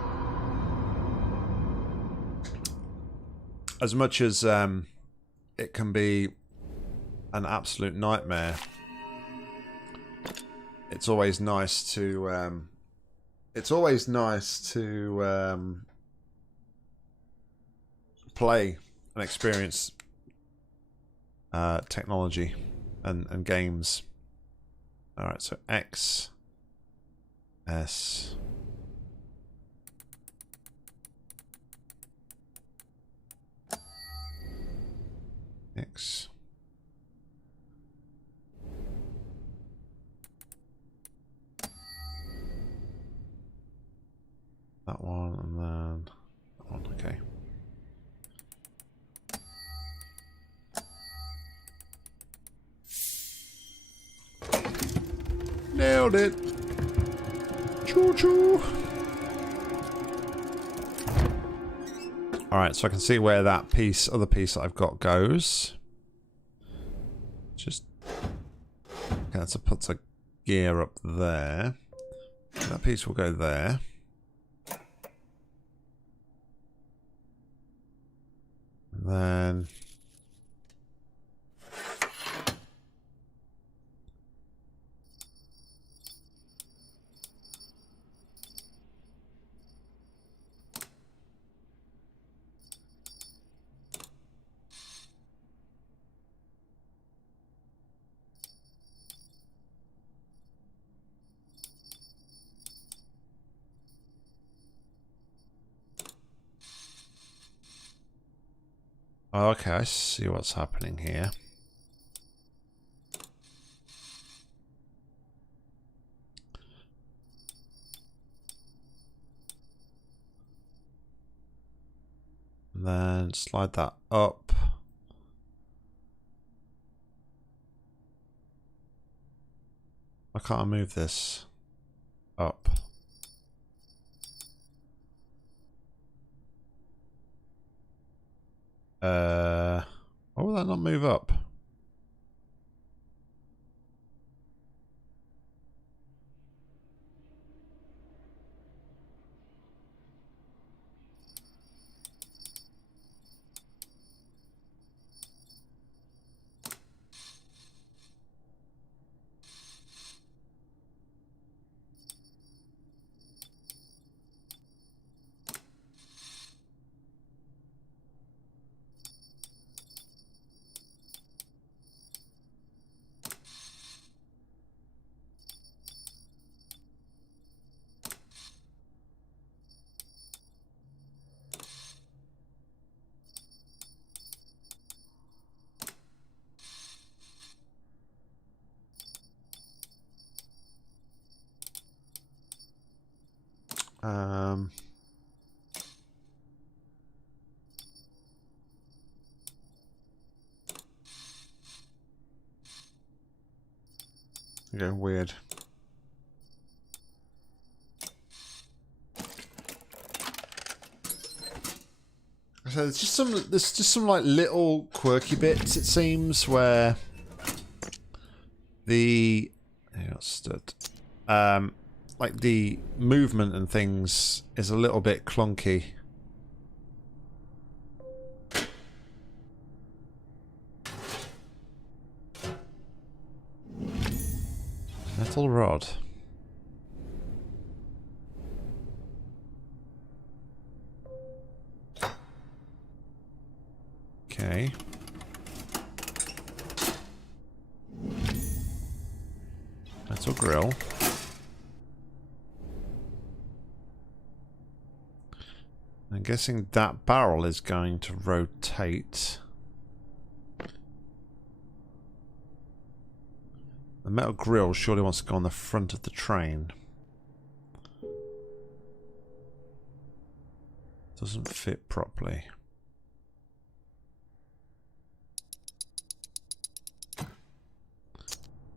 As much as it can be an absolute nightmare, it's always nice to play and experience technology and games. Alright, so X, S, X. That one, and then that one, okay. Nailed it! Choo-choo! Alright, so I can see where that piece, other piece that I've got goes. Just... okay, so puts a gear up there. That piece will go there. And then... oh, okay, I see what's happening here. And then slide that up. Why can't I move this up? Why will that not move up? Go weird. So there's just some like little quirky bits, it seems, where the like the movement and things is a little bit clunky. Metal rod. Okay. Metal grill. I'm guessing that barrel is going to rotate. The metal grill surely wants to go on the front of the train. Doesn't fit properly.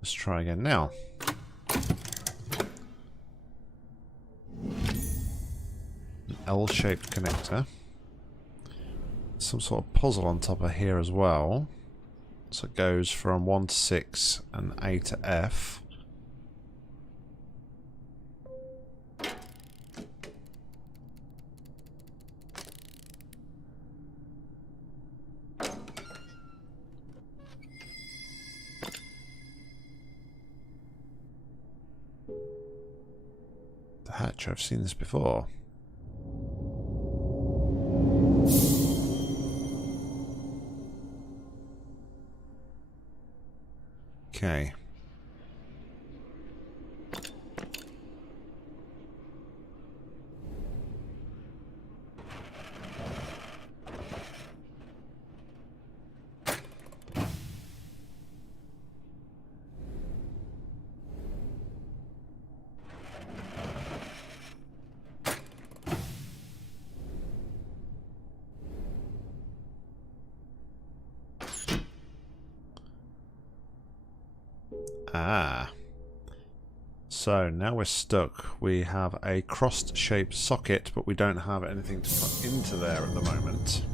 Let's try again now. An L-shaped connector. Some sort of puzzle on top of here as well. So it goes from 1 to 6 and A to F. The hatch, I've seen this before. Okay. Ah. So now we're stuck. We have a cross-shaped socket, but we don't have anything to put into there at the moment.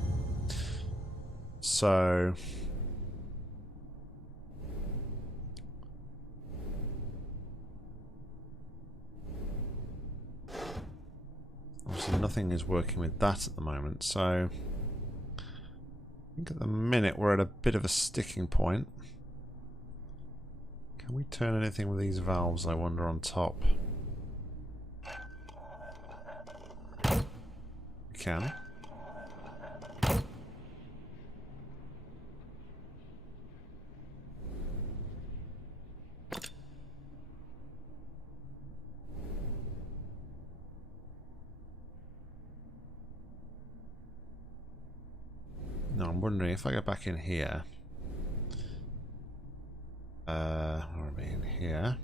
So obviously nothing is working with that at the moment. So I think at the minute we're at a bit of a sticking point. Can we turn anything with these valves, I wonder, on top? We can. No, I'm wondering if I go back in here. Where are we in here?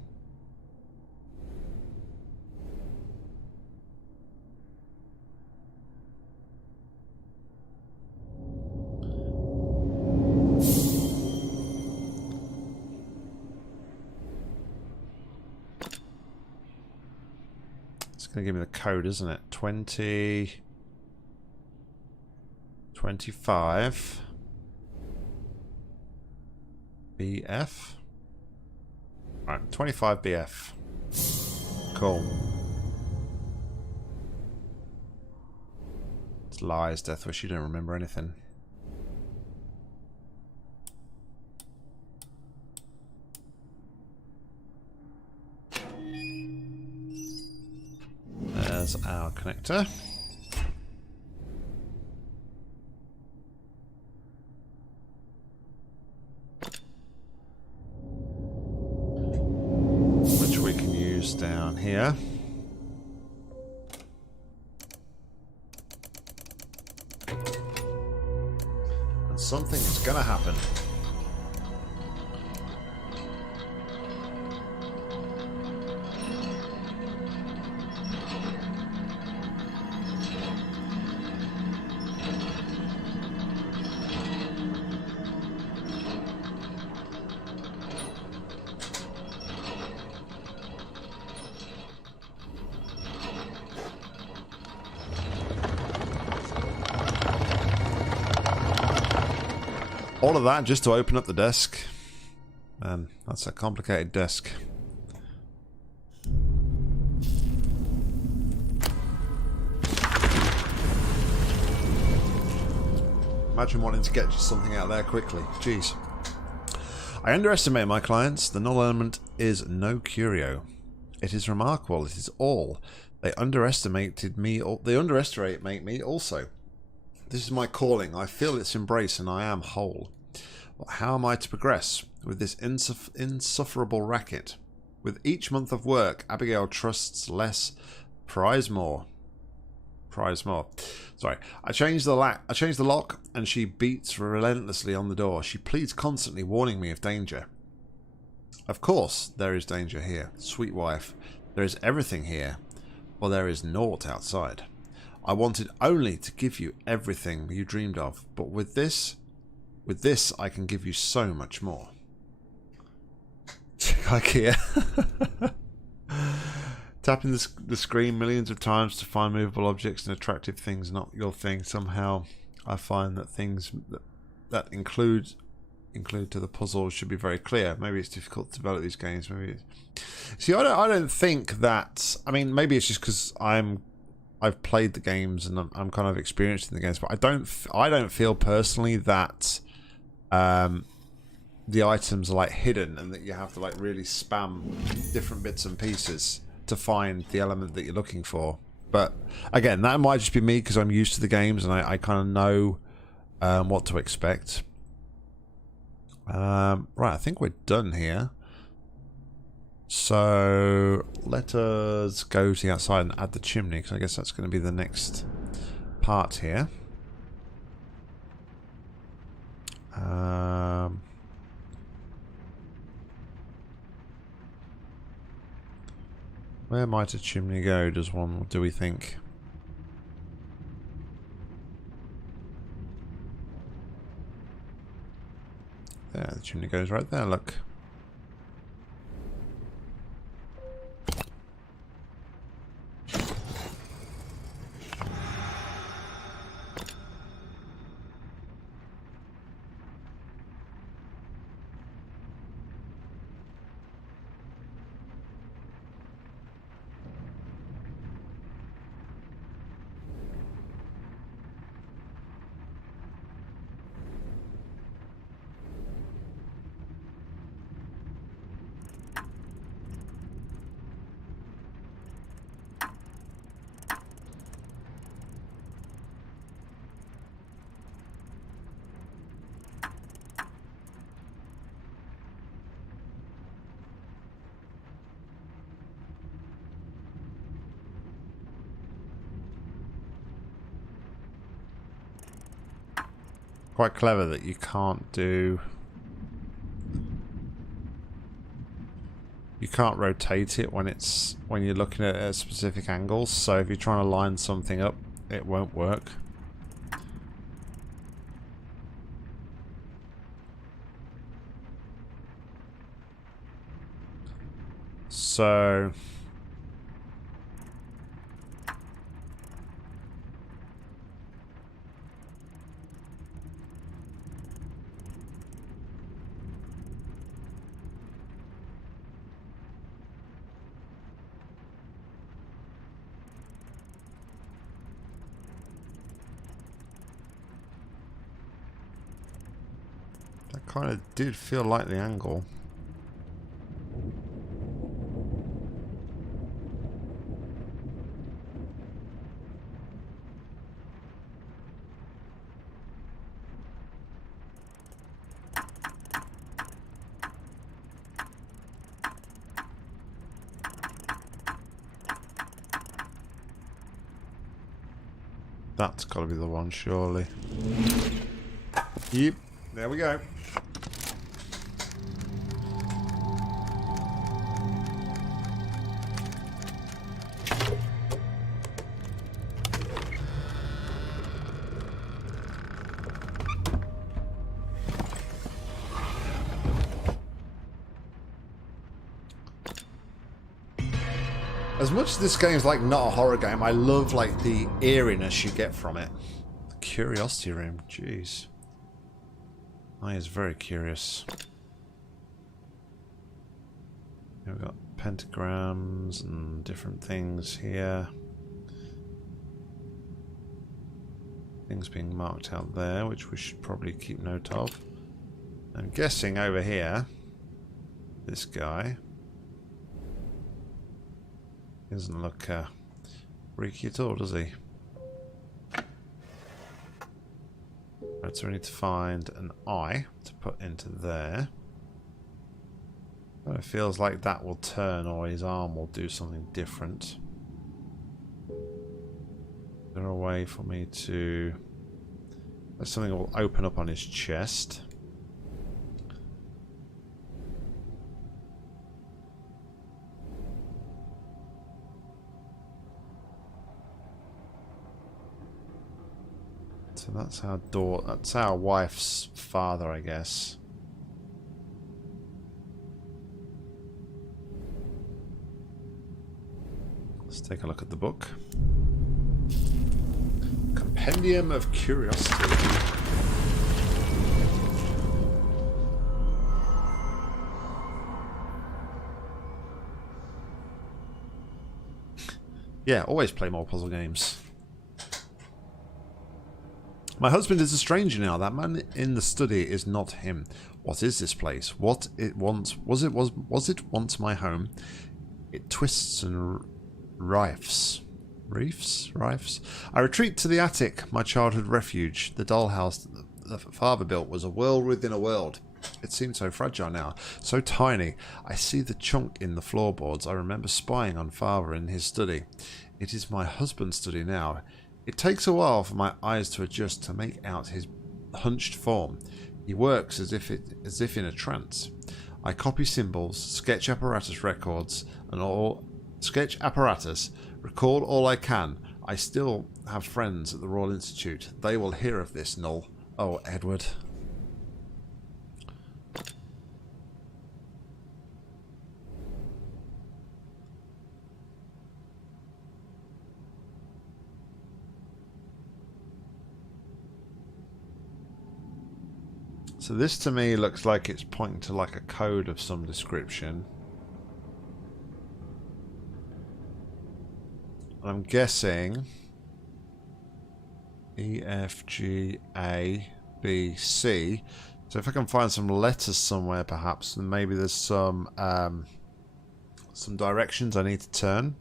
It's going to give me the code, isn't it? 20... 25 BF. Alright, 25 BF. Cool. It's lies, Deathwish, you don't remember anything. There's our connector. Down here. And something is gonna happen. All of that just to open up the desk. Man, that's a complicated desk. Imagine wanting to get something out there quickly. Jeez. I underestimate my clients. The null element is no curio. It is remarkable. It is all. They underestimated me. They underestimate me also. This is my calling. I feel its embrace and I am whole. How am I to progress with this insufferable racket? With each month of work, Abigail trusts less, prize more. Prize more. Sorry. I changed the lock and she beats relentlessly on the door. She pleads constantly, warning me of danger. Of course there is danger here, sweet wife. There is everything here, or there is naught outside. I wanted only to give you everything you dreamed of, but with this I can give you so much more. IKEA. Tapping the screen millions of times to find movable objects and attractive things, not your thing. Somehow I find that things that include to the puzzle should be very clear. Maybe it's difficult to develop these games. Maybe it's... See, I don't think that... I mean, maybe it's just because I've played the games and I'm kind of experienced in the games, but I don't feel personally that the items are like hidden and that you have to like really spam different bits and pieces to find the element that you're looking for. But again, that might just be me because I'm used to the games and I kind of know what to expect. Right, I think we're done here. So let us go to the outside and add the chimney, because I guess that's going to be the next part here. Where might a chimney go, do we think? There, the chimney goes right there, look. Quite clever that you can't rotate it when you're looking at specific angles, so if you're trying to line something up it won't work. So kind of did feel like the angle. That's got to be the one, surely. Yep, there we go. As much as this game's like not a horror game, I love like the eeriness you get from it. The curiosity room, jeez. Eye is very curious. We've got pentagrams and different things here. Things being marked out there, which we should probably keep note of. I'm guessing over here, this guy doesn't look freaky at all, does he? Right, so we need to find an eye to put into there. Oh, it feels like that will turn, or his arm will do something different. Is there a way for me to... something will open up on his chest. So that's our wife's father, I guess. Let's take a look at the book. Compendium of Curiosity. Yeah, always play more puzzle games. My husband is a stranger now. That man in the study is not him. What is this place? Was it once my home? It twists and rifes. Rifes? I retreat to the attic, my childhood refuge. The dollhouse that the father built was a world within a world. It seemed so fragile now, so tiny. I see the chunk in the floorboards. I remember spying on father in his study. It is my husband's study now. It takes a while for my eyes to adjust to make out his hunched form. He works as if in a trance. I copy symbols, sketch apparatus records, and all sketch apparatus. Record all I can. I still have friends at the Royal Institute. They will hear of this, Null. Oh, Edward. So this to me looks like it's pointing to like a code of some description. I'm guessing E, F, G, A, B, C. So if I can find some letters somewhere perhaps, then maybe there's some directions I need to turn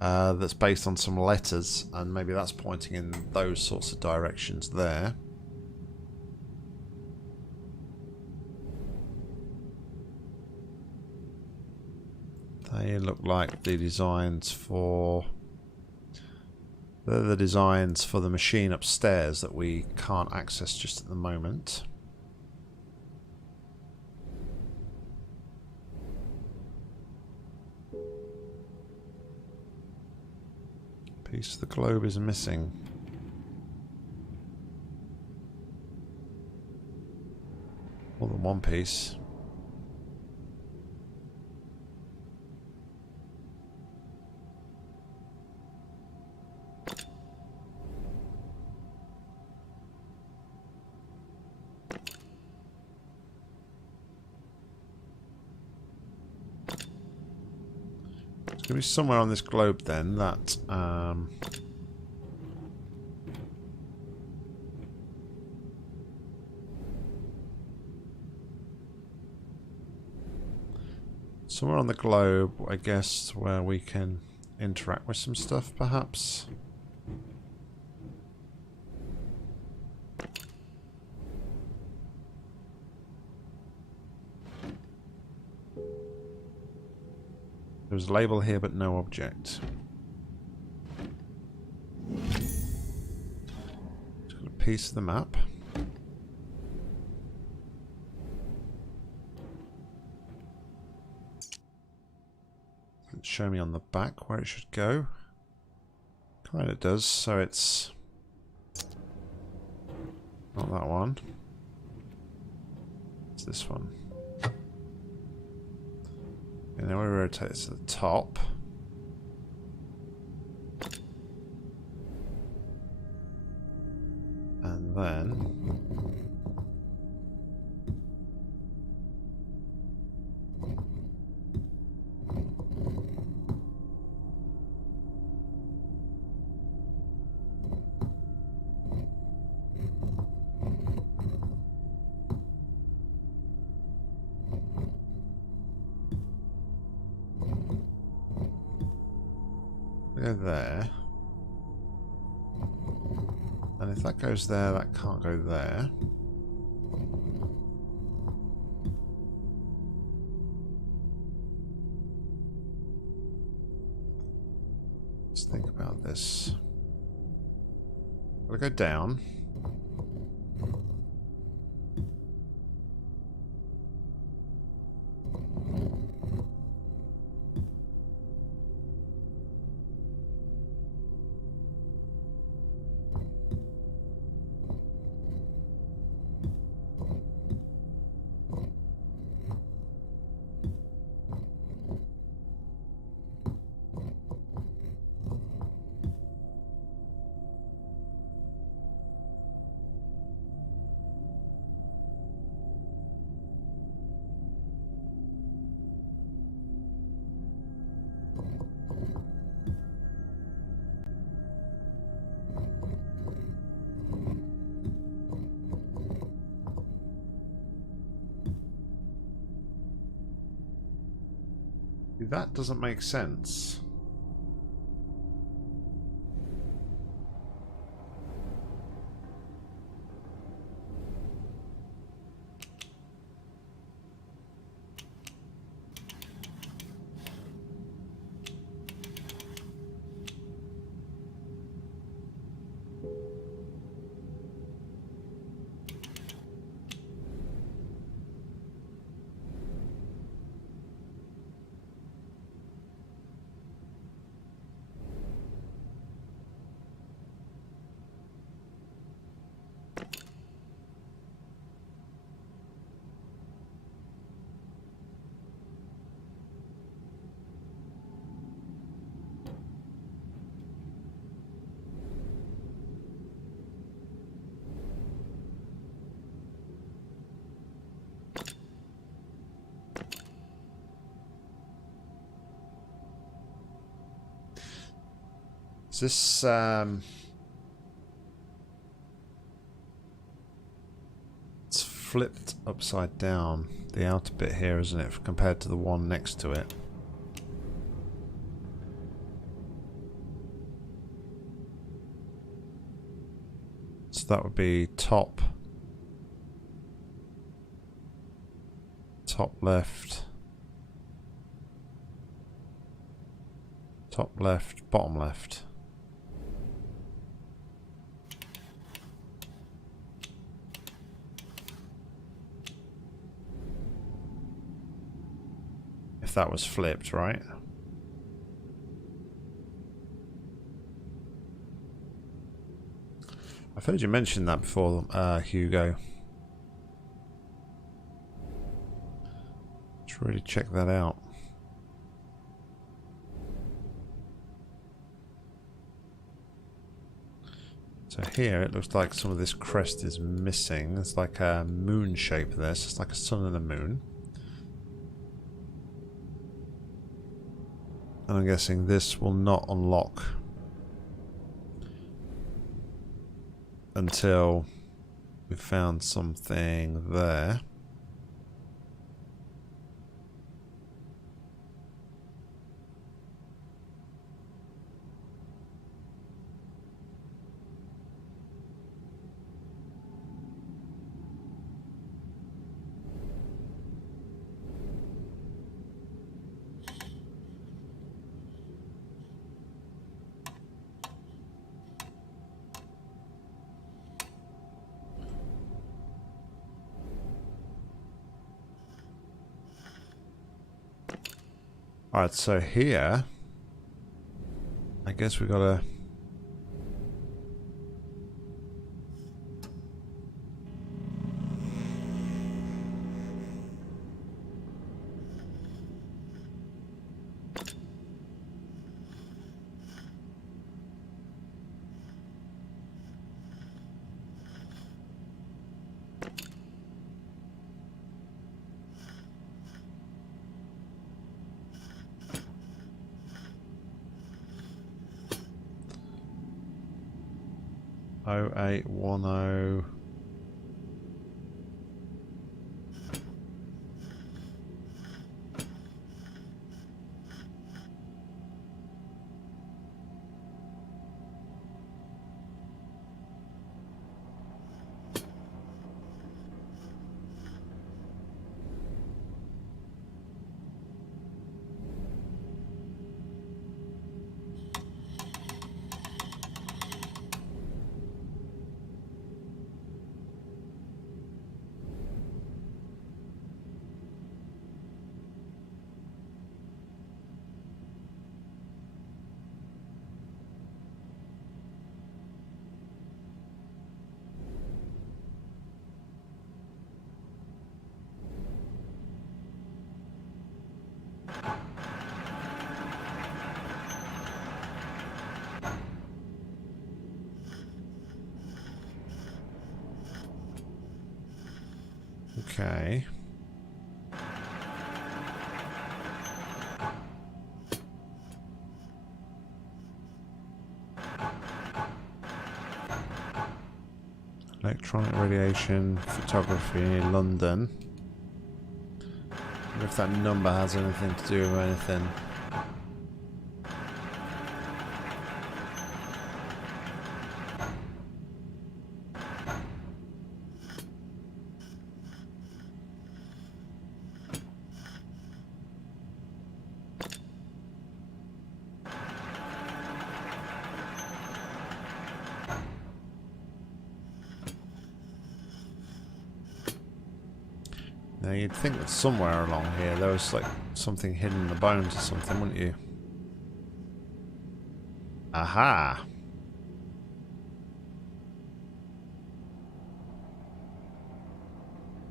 that's based on some letters, and maybe that's pointing in those sorts of directions there. They look like the designs for... They're the designs for the machine upstairs that we can't access just at the moment. Piece of the globe is missing. More than one piece. It's going to be somewhere on this globe then that somewhere on the globe, I guess, where we can interact with some stuff perhaps. There's a label here but no object. Just got a piece of the map. Doesn't show me on the back where it should go. Kind of does, so it's not that one. It's this one. And then we rotate it to the top. And then go there. And if that goes there, that can't go there. Let's think about this. We'll go down. That doesn't make sense. Is this it's flipped upside down, the outer bit here, isn't it, compared to the one next to it? So that would be top left, top left, bottom left. If that was flipped, right? I've heard you mention that before, Hugo. Let's really check that out. So here it looks like some of this crest is missing. It's like a moon shape there, so it's like a sun and a moon. And I'm guessing this will not unlock until we've found something there. Alright, so here, I guess we gotta... Oh, 0810. Okay. Electronic radiation photography in London. I wonder if that number has anything to do with anything. Now you'd think that somewhere along here there was like something hidden in the bones or something, wouldn't you? Aha!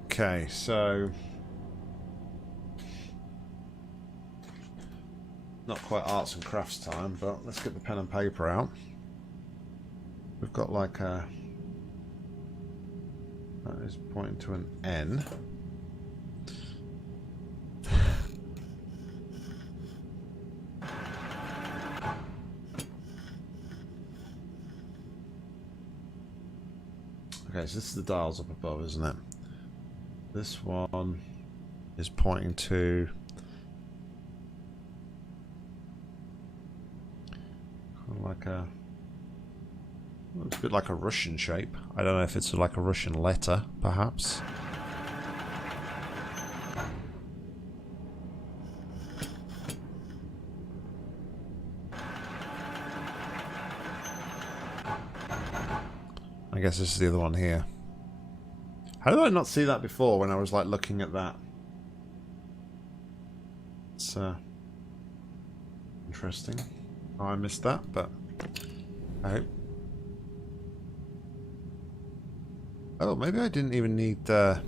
Okay, so not quite arts and crafts time, but let's get the pen and paper out. We've got like a... that is pointing to an N. Okay, so this is the dials up above, isn't it? This one is pointing to kind of like a... looks a bit like a Russian shape. I don't know if it's like a Russian letter, perhaps. I guess this is the other one here. How did I not see that before when I was like looking at that? It's interesting. Oh, I missed that, but I hope. Oh, maybe I didn't even need oh,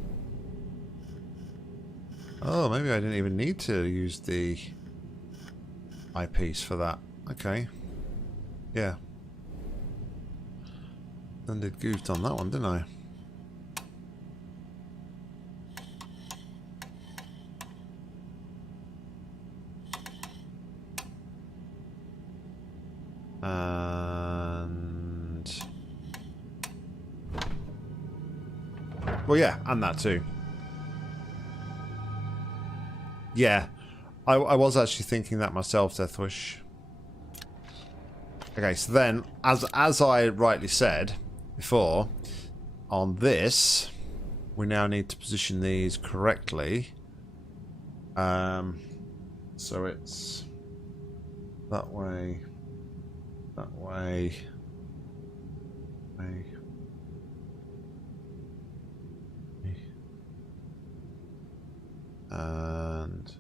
maybe I didn't even need to use the eyepiece for that. Okay. Yeah. Then did goofed on that one, didn't I? And... well, yeah, and that too. Yeah, I was actually thinking that myself, Deathwish. Okay, so then, as I rightly said before, on this, we now need to position these correctly. So it's that way, that way, and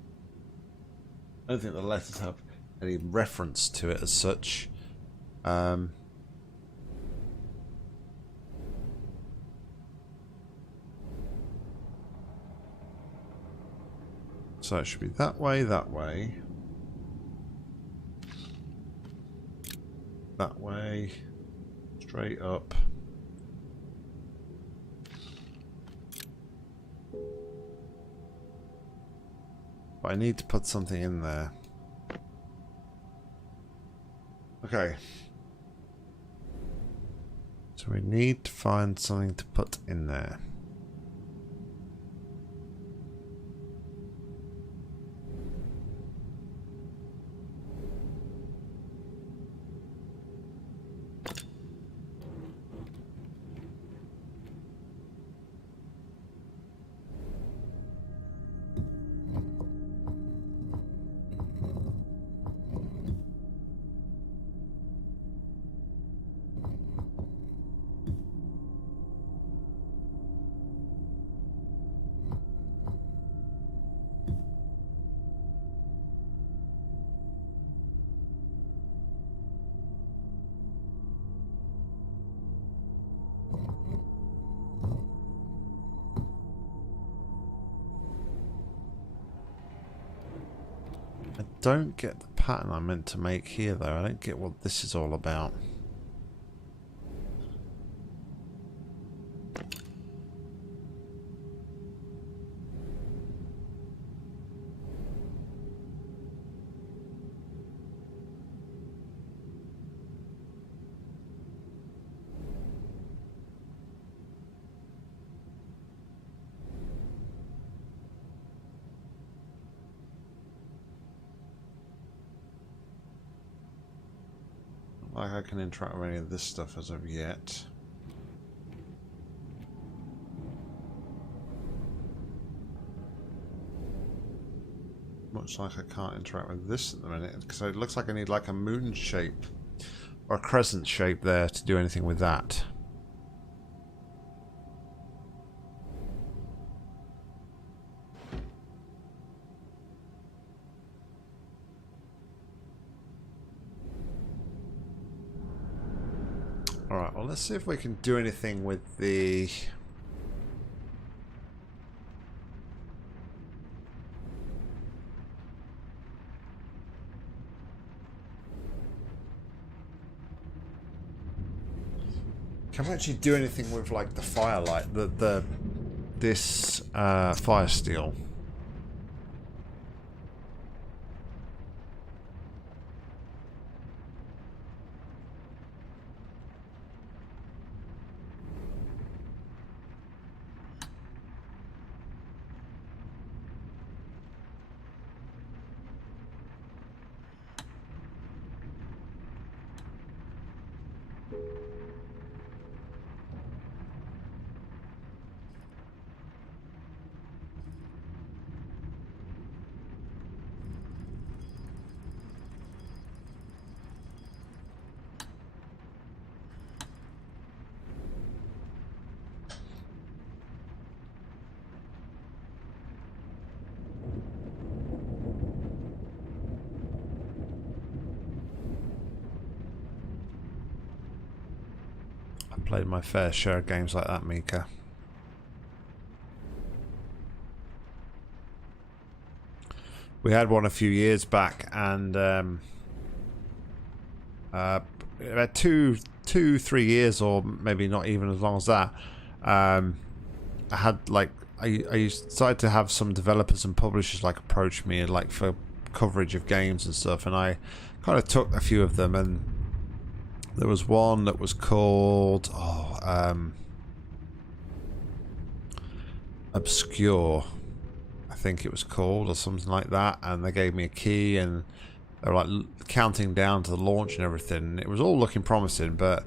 I don't think the letters have any reference to it as such. So it should be that way, that way, that way, straight up. But I need to put something in there. Okay. So we need to find something to put in there. I don't get the pattern I meant to make here though. I don't get what this is all about. like I can interact with any of this stuff as of yet. Much like I can't interact with this at the minute, because it looks like I need like a moon shape or a crescent shape there to do anything with that. Alright, well let's see if we can do anything with the... Can we actually do anything with like the firelight, this fire steel? Played my fair share of games like that, Mika. We had one a few years back, and about 3 years, or maybe not even as long as that. I had like I started to have some developers and publishers like approach me like for coverage of games and stuff, and I kind of took a few of them, and there was one that was called Obscure, I think it was called, or something like that, and they gave me a key and they were like counting down to the launch and everything. It was all looking promising, but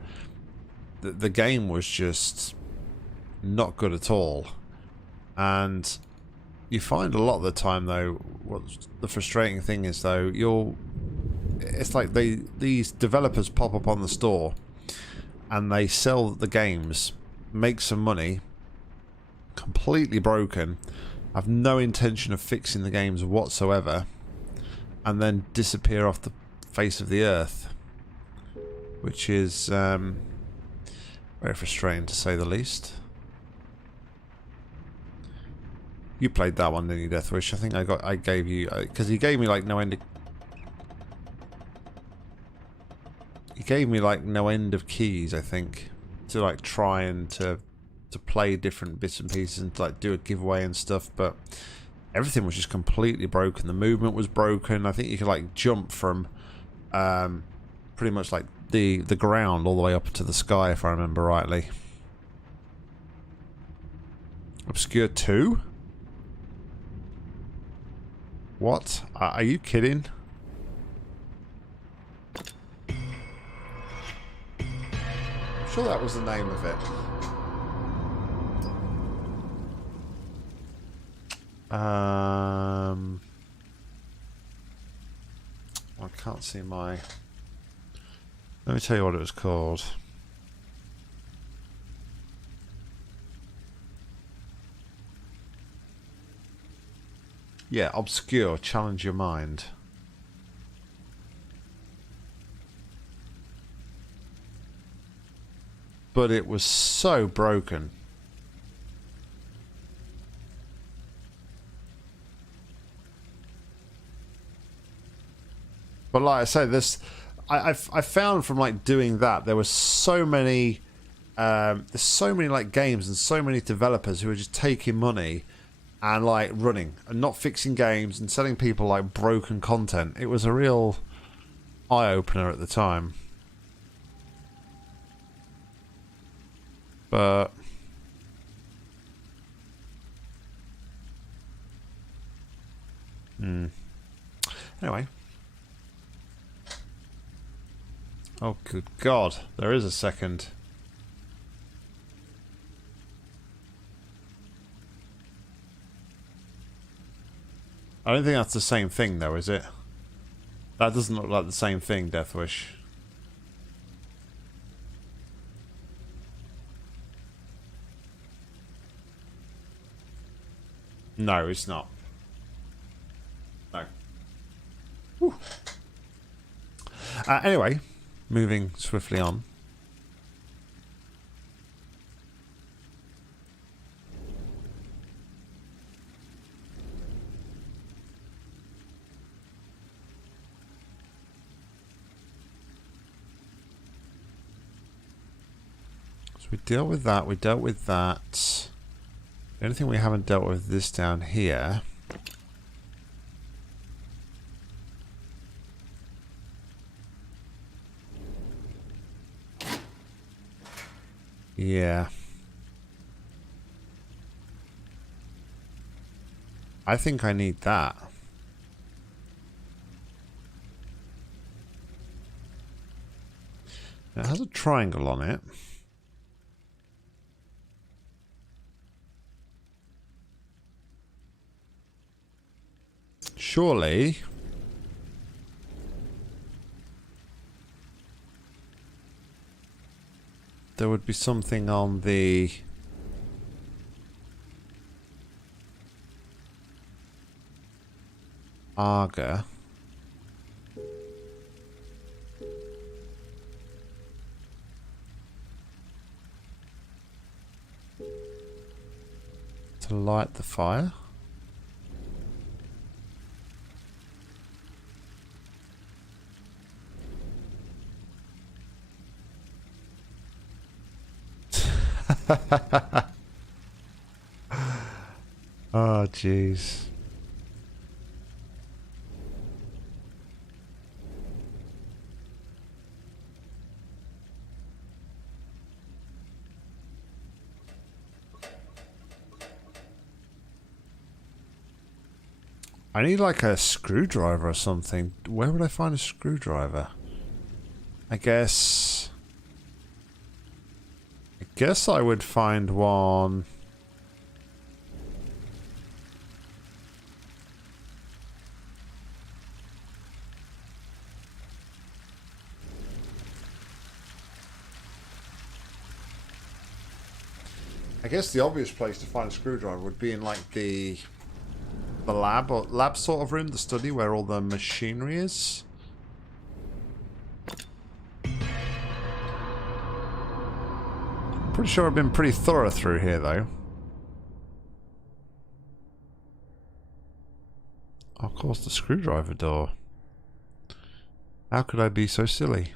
the game was just not good at all. And you find a lot of the time though, what the frustrating thing is though, it's like these developers pop up on the store and they sell the games, make some money, completely broken, have no intention of fixing the games whatsoever, and then disappear off the face of the earth, which is very frustrating to say the least. You played that one, didn't you, Deathwish? I think I gave you, because he gave me like no end of... He gave me like no end of keys, I think, to like try and to play different bits and pieces and to like do a giveaway and stuff, but everything was just completely broken. The movement was broken. I think you could like jump from pretty much like the ground all the way up to the sky, if I remember rightly. Obscure 2? What? Are you kidding? I'm sure that was the name of it. I can't see my... Let me tell you what it was called. Yeah, Obscure, Challenge Your Mind. But it was so broken. But like I say, I found from like doing that, there were so many, there's so many like games and so many developers who are just taking money and like running and not fixing games and selling people like broken content. It was a real eye-opener at the time. But anyway. Oh, good God. There is a second. I don't think that's the same thing, though, is it? That doesn't look like the same thing, Deathwish. No, it's not. No. Anyway, moving swiftly on. So we dealt with that, we dealt with that. The only thing we haven't dealt with this down here. Yeah. I think I need that. It has a triangle on it. Surely there would be something on the Arga. To light the fire. Oh, jeez. I need like a screwdriver or something. Where would I find a screwdriver? I guess I would find one. I guess the obvious place to find a screwdriver would be in like the lab or lab sort of room, the study where all the machinery is. Pretty sure I've been pretty thorough through here though. Of course, the screwdriver door. How could I be so silly?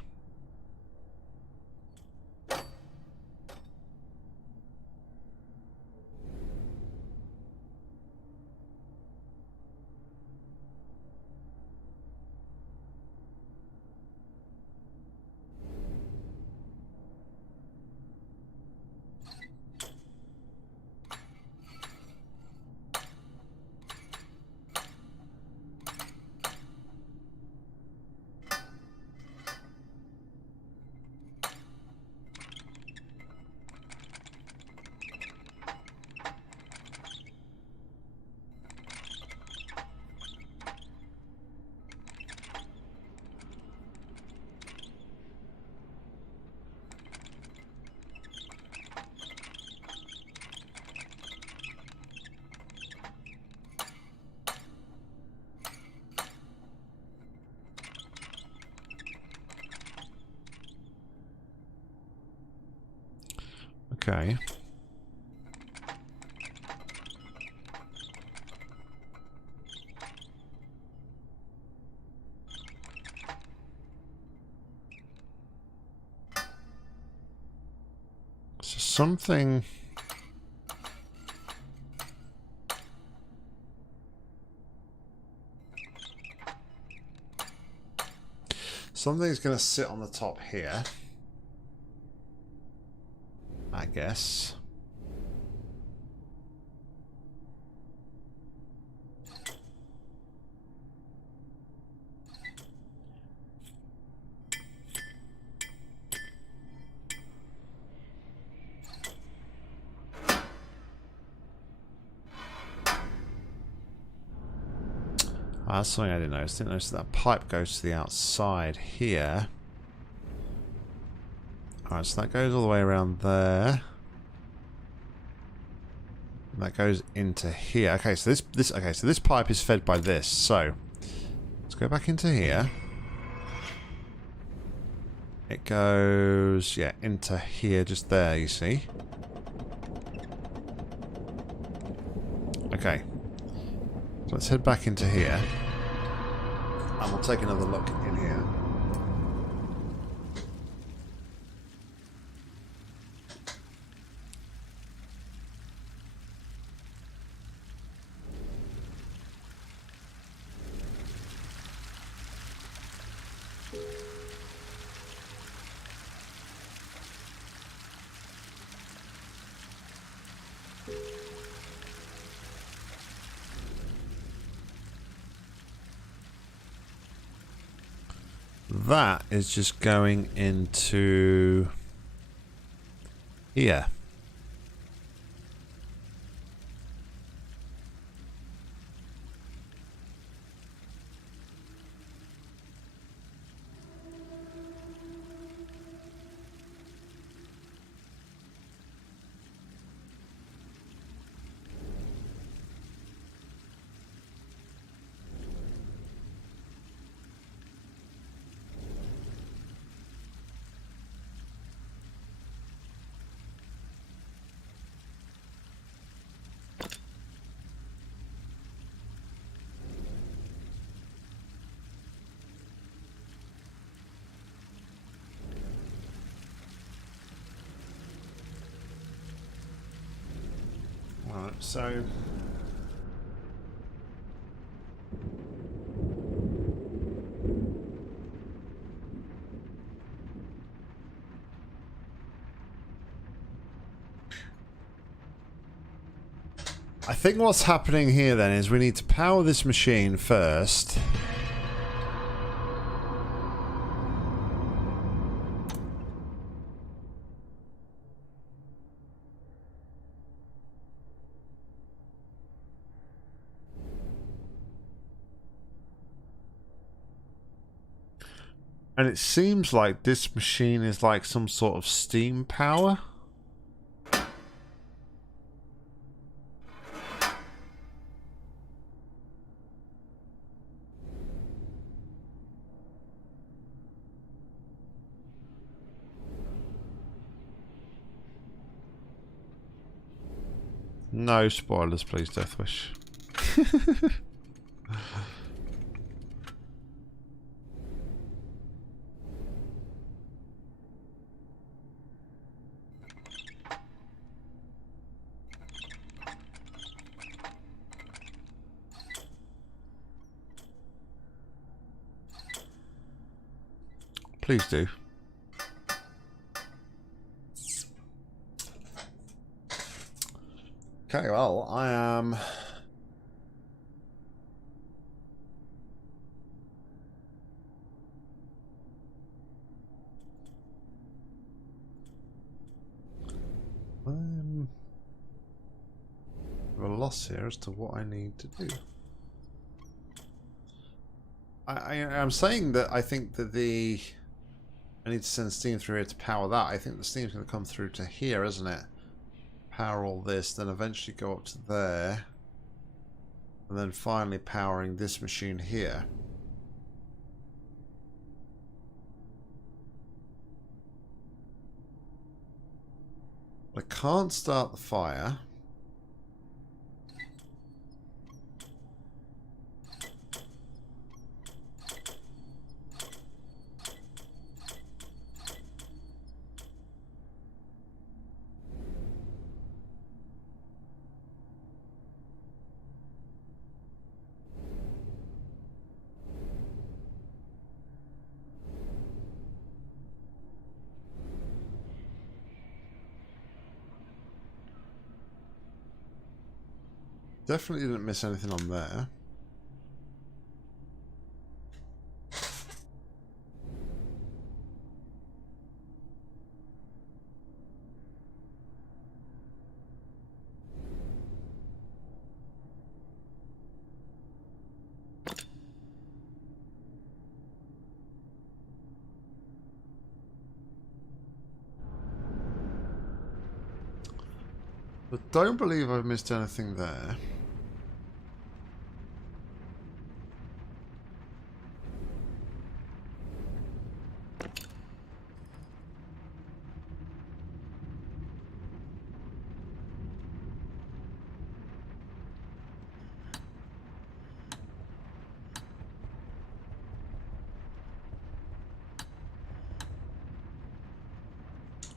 Okay. So something... Something's going to sit on the top here. I guess. That's something I didn't notice. Didn't notice that pipe goes to the outside here. Alright, so that goes all the way around there. And that goes into here. Okay, so this pipe is fed by this. So let's go back into here. It goes, yeah, into here, just there, you see. Okay. So let's head back into here. And we'll take another look in here. That is just going into here. Right, so I think what's happening here then is we need to power this machine first. And it seems like this machine is like some sort of steam power. No spoilers, please, Deathwish. Please do. Okay, well, I am... I'm at a loss here as to what I need to do. I'm saying that I think that I need to send steam through here to power that. I think the steam's going to come through to here, isn't it? Power all this, then eventually go up to there. And then finally powering this machine here. I can't start the fire. Definitely didn't miss anything on there. But don't believe I've missed anything there.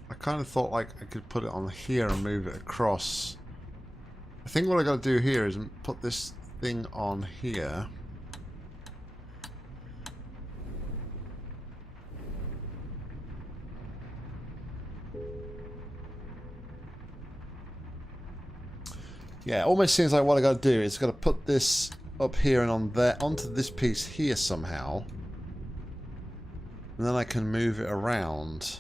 I kind of thought like I could put it on here and move it across. I think what I got to do here is put this thing on here. Yeah, it almost seems like what I got to do is got to put this up here and on there onto this piece here somehow, and then I can move it around.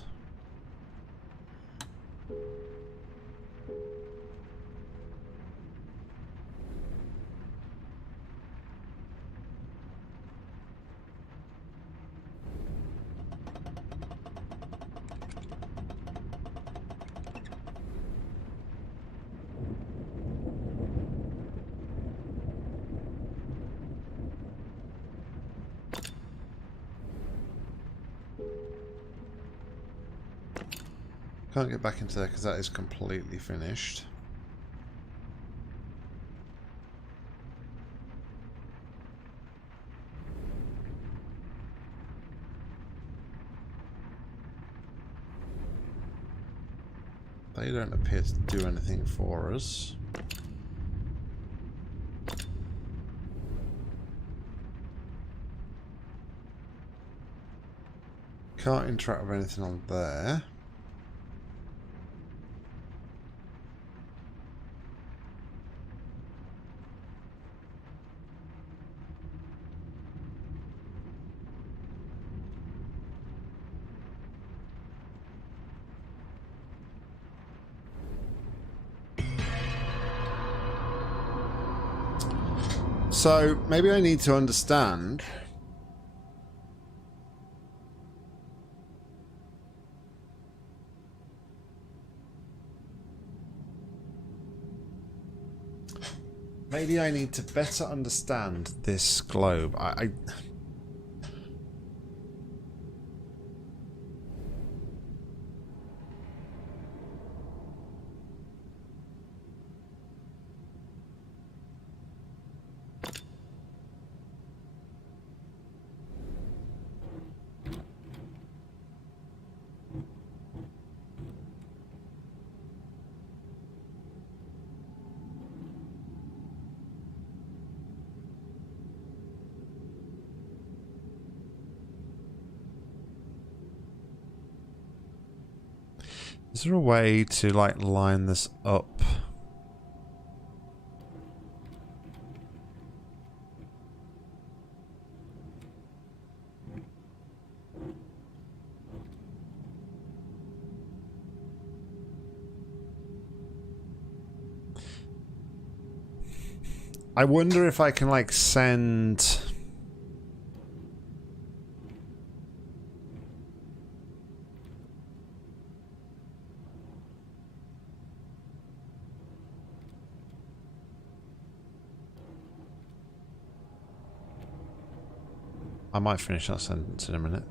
Can't get back into there because that is completely finished. They don't appear to do anything for us. Can't interact with anything on there. So maybe I need to understand maybe I need to better understand this globe. Is there a way to like line this up? I wonder if I can like send... I might finish that sentence in a minute.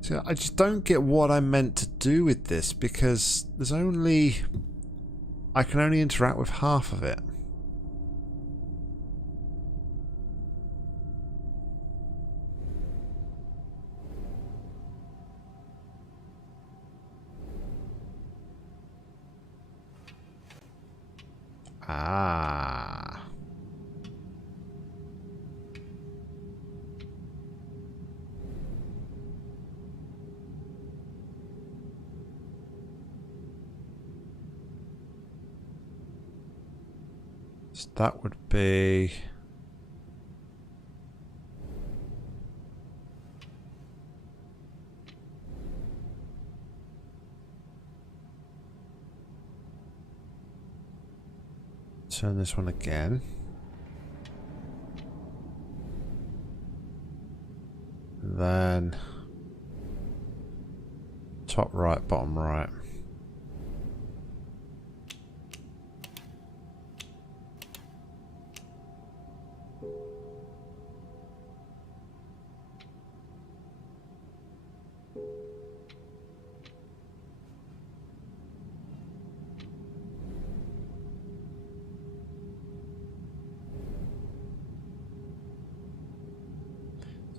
See, I just don't get what I'm meant to do with this because there's only... I can only interact with half of it. Ah. So that would be... Turn this one again. then top right, bottom right.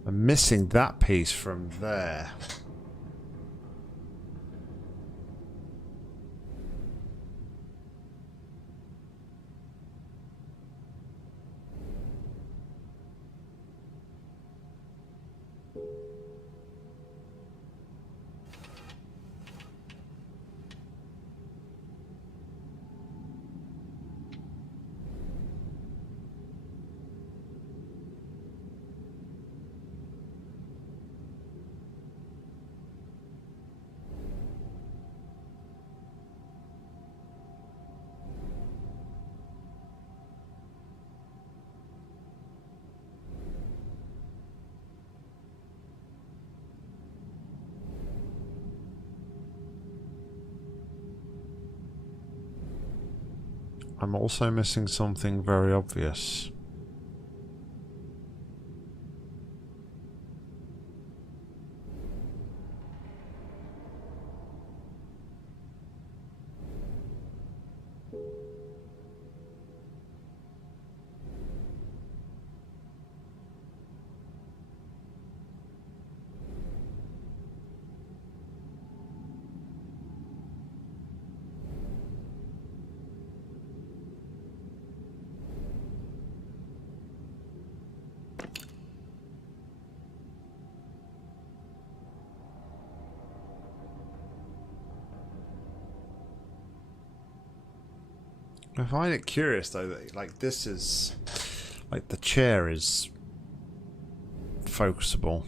I'm missing that piece from there. I'm also missing something very obvious. I find it curious though that like this is like the chair is focusable.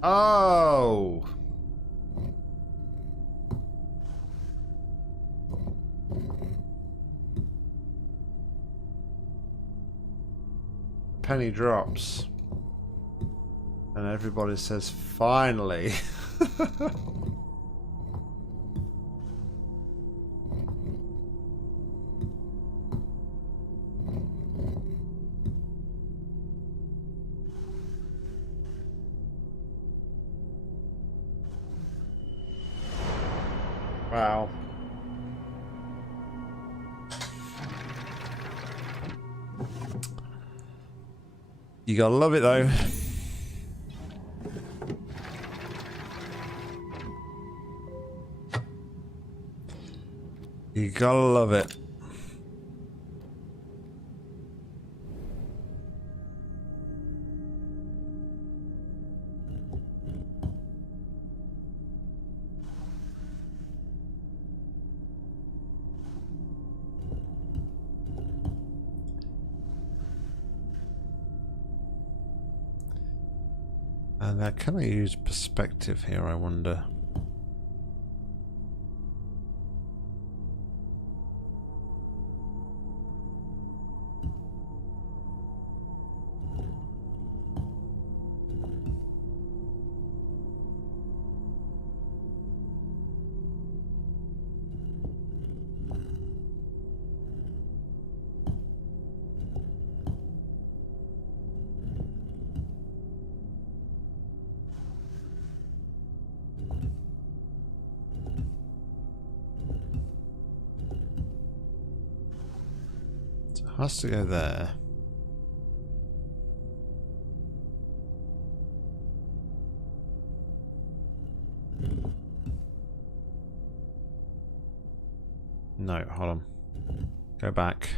Oh. Penny drops. And everybody says, finally. Wow. You gotta love it though. You gotta love it. And can I use perspective here, I wonder? Has to go there. No, hold on. Go back.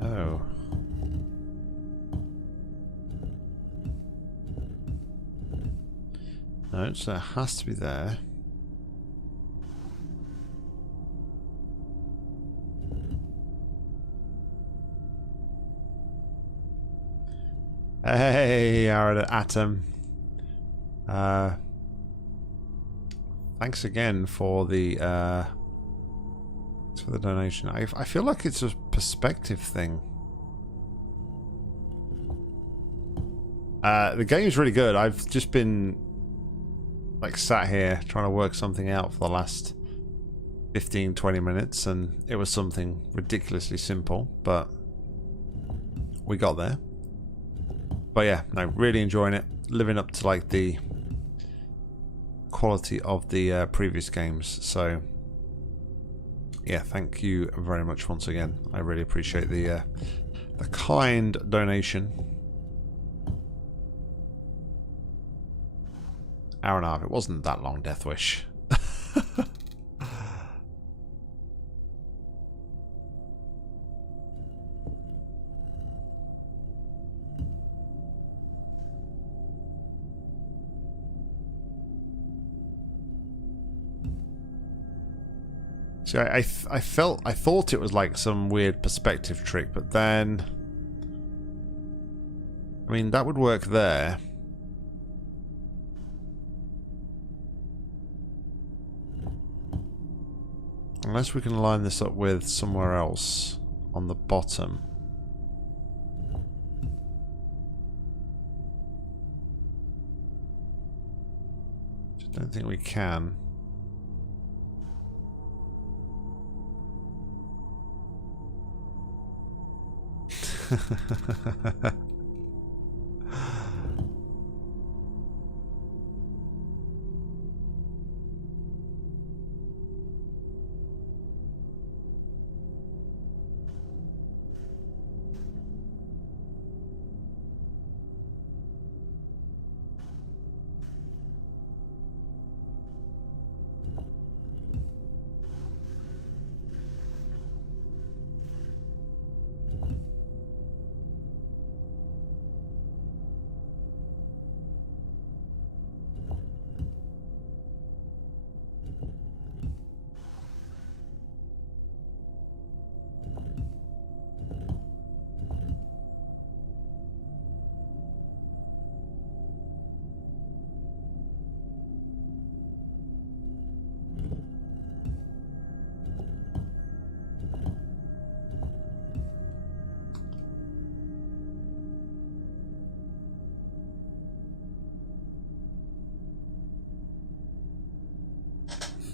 Oh. No, so it has to be there. Hey, our Atom. Thanks again for the donation. I feel like it's a perspective thing. The game's really good. I've just been like sat here trying to work something out for the last 15-20 minutes, and it was something ridiculously simple, but we got there. But yeah, no, really enjoying it, living up to like the quality of the previous games. So yeah, thank you very much once again. I really appreciate the kind donation. Hour and a half. It wasn't that long, Death Wish. See, I thought it was like some weird perspective trick, but then, I mean, that would work there. Unless we can line this up with somewhere else on the bottom. Just don't think we can.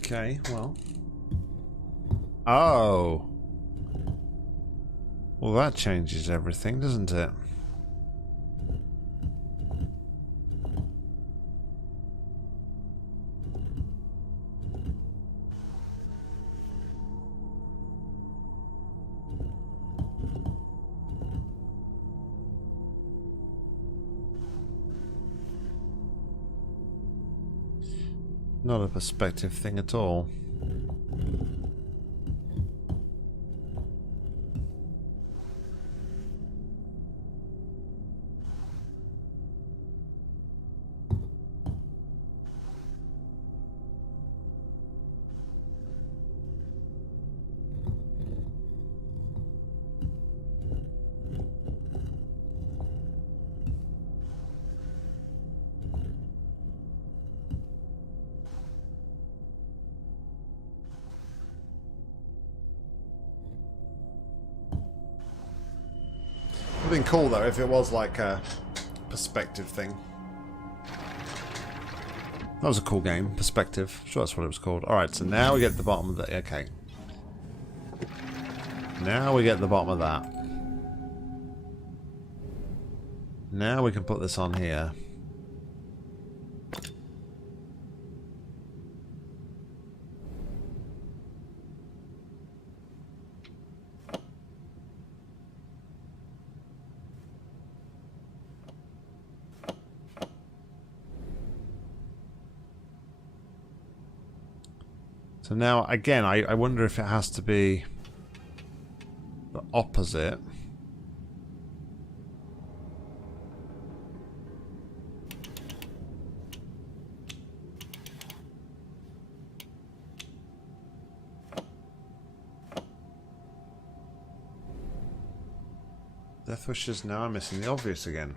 Okay, well. Oh. Well, that changes everything, doesn't it? Not a perspective thing at all. It would have been cool though if it was like a perspective thing. That was a cool game. Perspective. Sure, that's what it was called. Alright, so now we get to the bottom of the... Okay. Now we get to the bottom of that. Now we can put this on here. So now, again, I wonder if it has to be the opposite. Death wishes, now I'm missing the obvious again.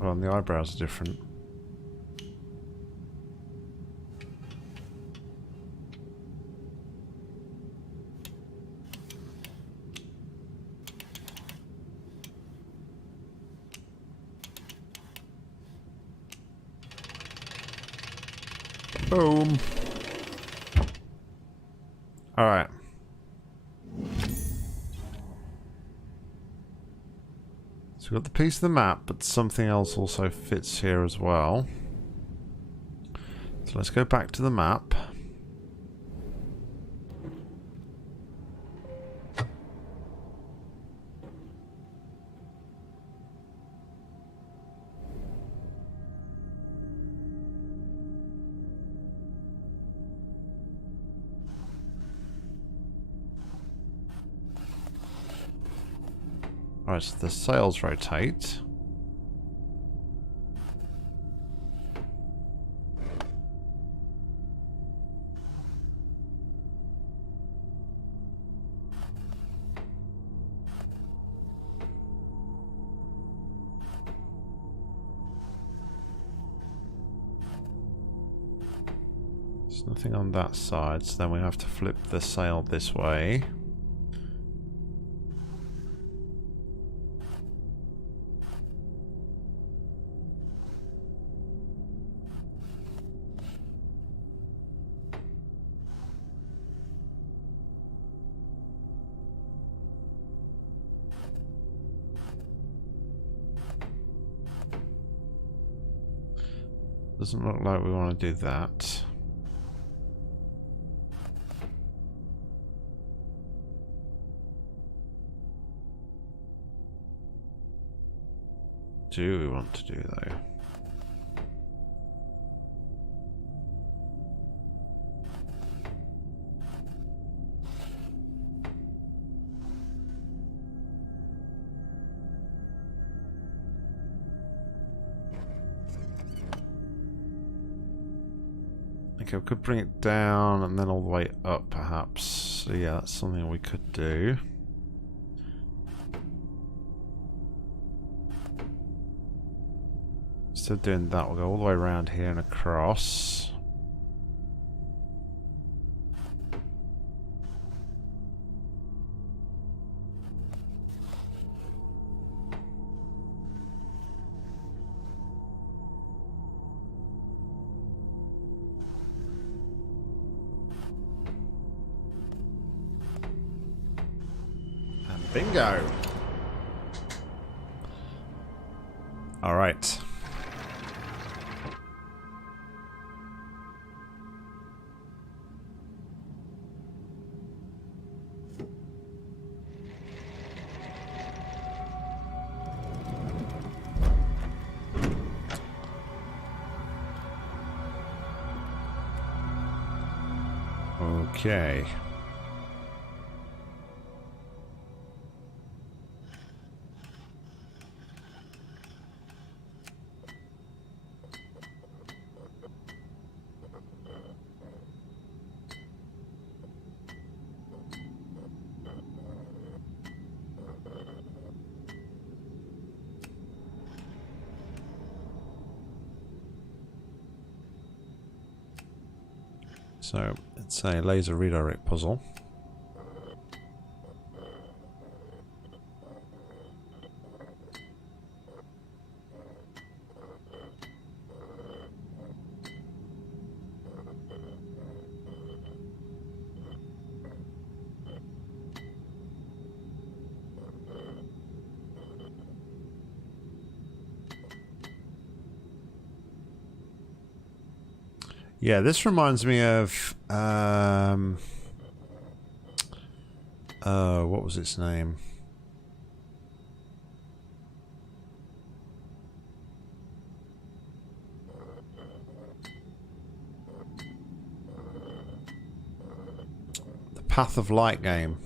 Hold on, the eyebrows are different. Boom. All right. So we've got the piece of the map, but something else also fits here as well. So let's go back to the map. Right, so the sails rotate. There's nothing on that side, so then we have to flip the sail this way. Doesn't look like we want to do that. Do we want to do though? Okay, we could bring it down and then all the way up perhaps. So yeah, that's something we could do. Instead of doing that, we'll go all the way around here and across. Bingo. All right. Okay. So it's a laser redirect puzzle. Yeah, this reminds me of what was its name? The Path of Light game.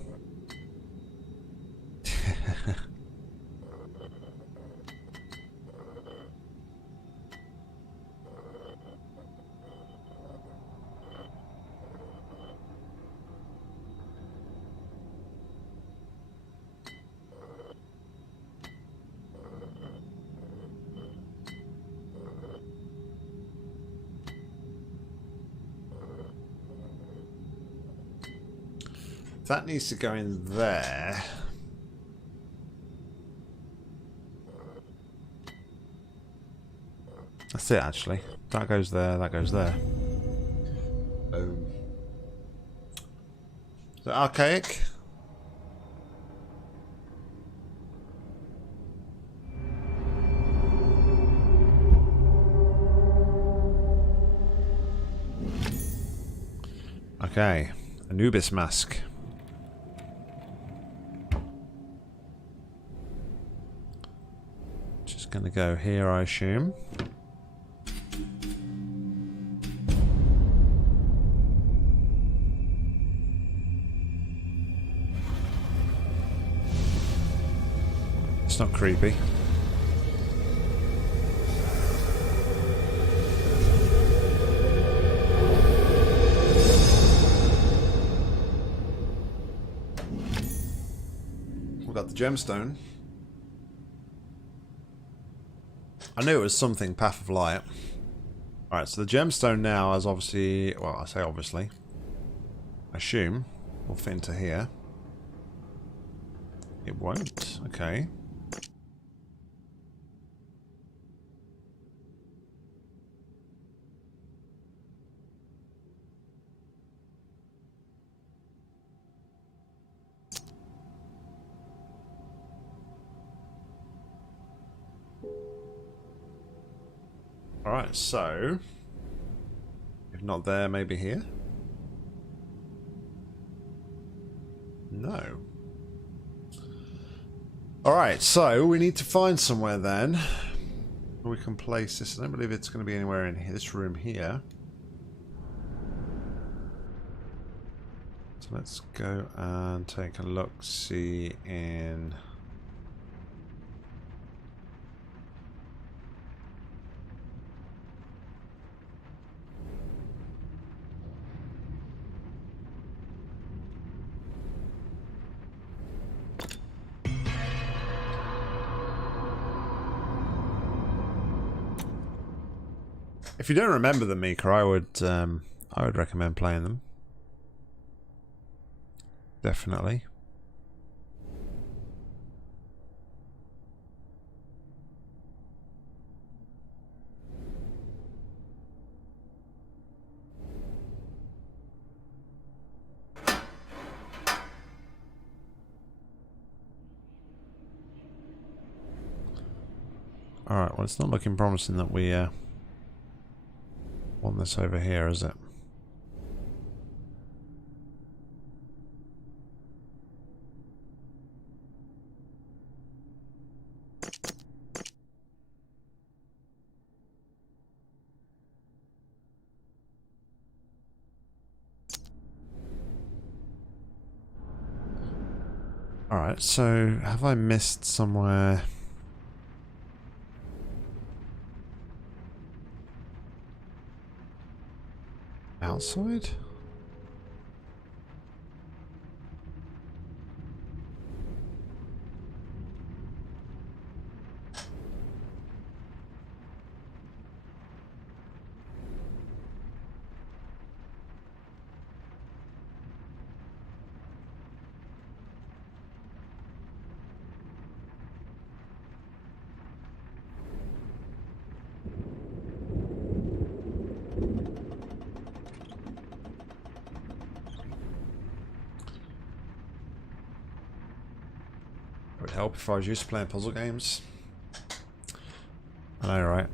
That needs to go in there. That's it, actually. That goes there, that goes there. Is that archaic? Okay. Anubis mask. Just gonna go here, I assume. It's not creepy. We've got the gemstone. I knew it was something Path of Light. Alright, so the gemstone now has obviously... Well, I say obviously. I assume will fit into here. It won't. Okay. Alright, so... If not there, maybe here? No. Alright, so we need to find somewhere then where we can place this. I don't believe it's going to be anywhere in here, this room here. So let's go and take a look, see in... If you don't remember them, Mika, I would recommend playing them. Definitely. Alright, well it's not looking promising that we want this over here, is it? Alright, so have I missed somewhere? Outside? It would help if I was used to playing puzzle games. I know, right?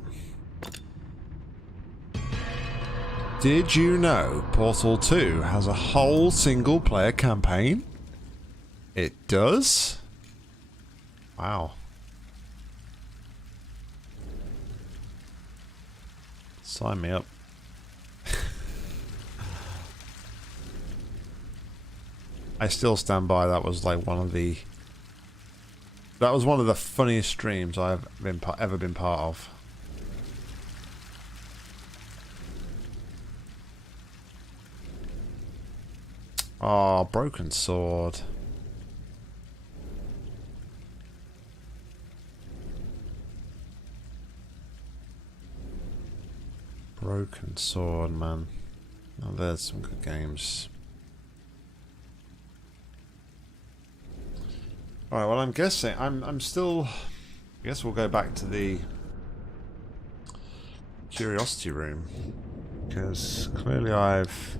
Did you know Portal 2 has a whole single player campaign? It does? Wow. Sign me up. I still stand by that was like one of the funniest streams I've ever been part of. Oh, broken sword. Broken sword, man. Oh, there's some good games. Alright, well I'm guessing I'm still I guess we'll go back to the curiosity room. Because clearly I've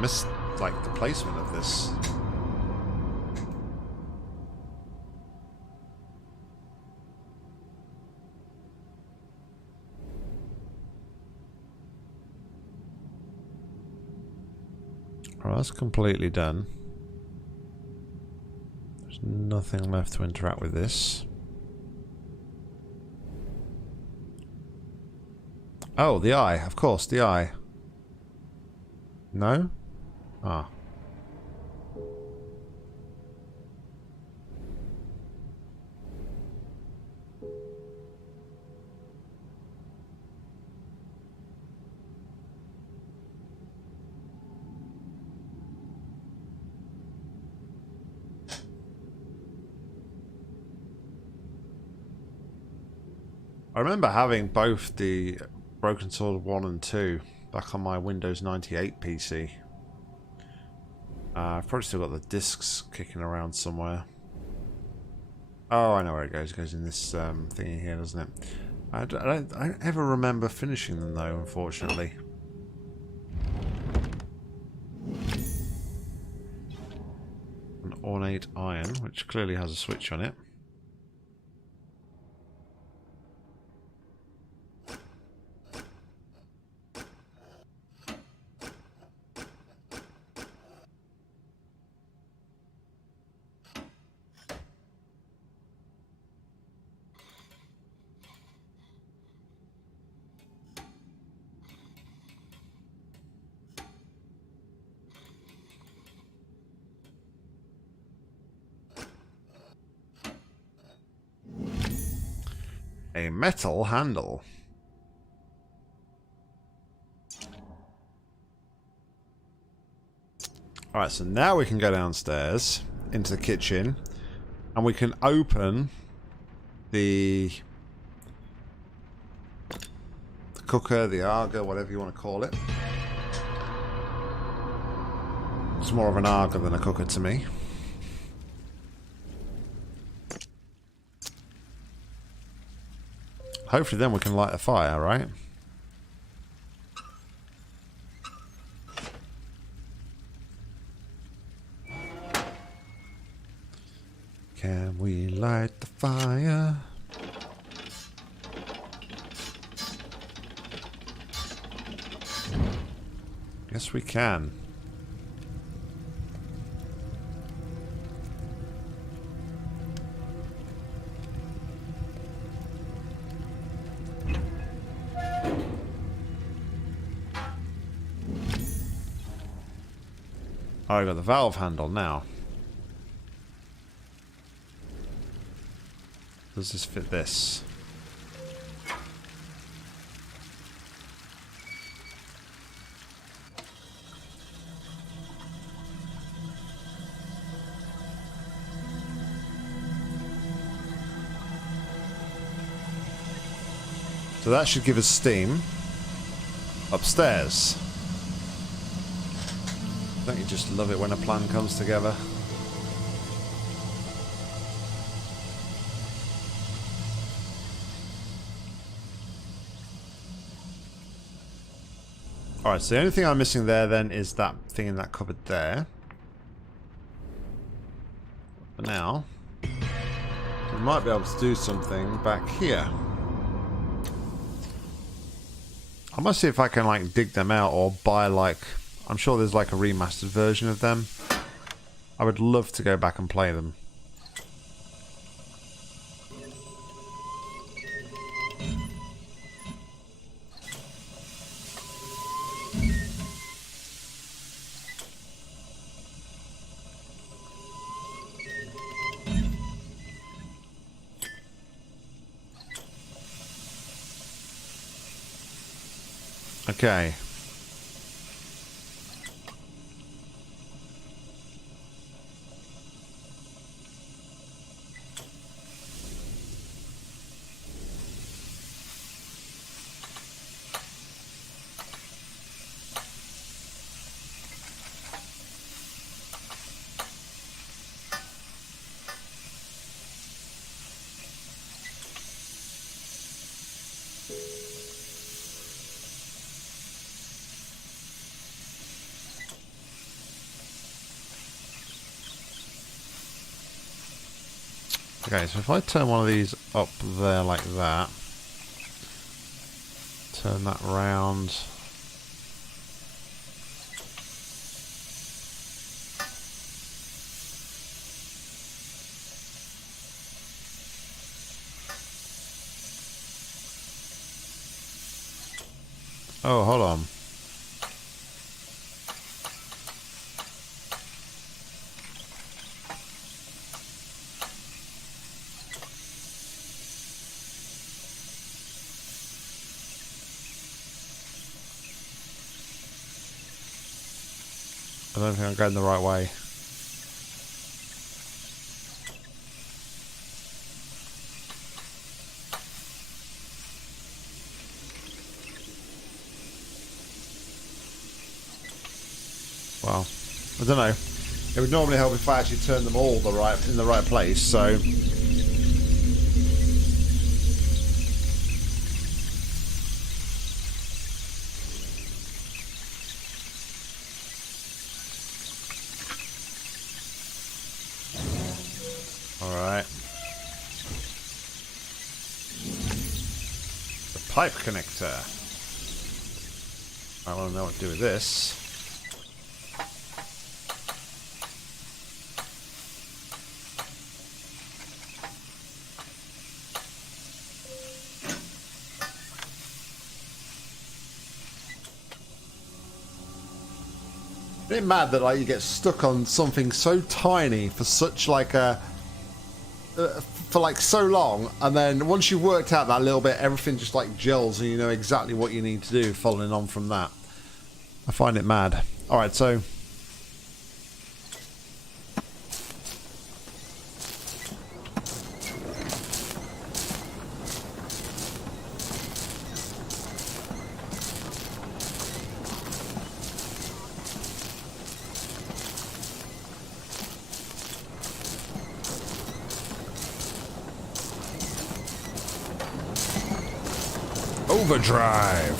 missed like the placement of this. Alright, that's completely done. There's nothing left to interact with this. Oh, the eye, of course, the eye. No? Ah. I remember having both the Broken Sword 1 and 2 back on my Windows 98 PC. I've probably still got the discs kicking around somewhere. Oh, I know where it goes. It goes in this thingy here, doesn't it? I don't ever remember finishing them though, unfortunately. An ornate iron, which clearly has a switch on it. A metal handle. Alright, so now we can go downstairs into the kitchen and we can open the cooker, the Arga, whatever you want to call it. It's more of an Arga than a cooker to me. Hopefully then we can light a fire, right? Can we light the fire? Yes, we can. Oh, I got the valve handle now. Does this fit this? So that should give us steam upstairs. Don't you just love it when a plan comes together? Alright, so the only thing I'm missing there then is that thing in that cupboard there. But now, we might be able to do something back here. I must see if I can like dig them out or buy like... I'm sure there's like a remastered version of them. I would love to go back and play them. Okay. Okay, so if I turn one of these up there like that, turn that round. Oh, hold on. I don't think I'm going the right way. Well, I don't know. It would normally help if I actually turn them all in the right place, so... Alright. The pipe connector. I want to know what to do with this. Isn't it mad that like you get stuck on something so tiny for such like a for like so long, and then once you've worked out that little bit, everything just like gels and you know exactly what you need to do following on from that. I find it mad. Alright, so Overdrive.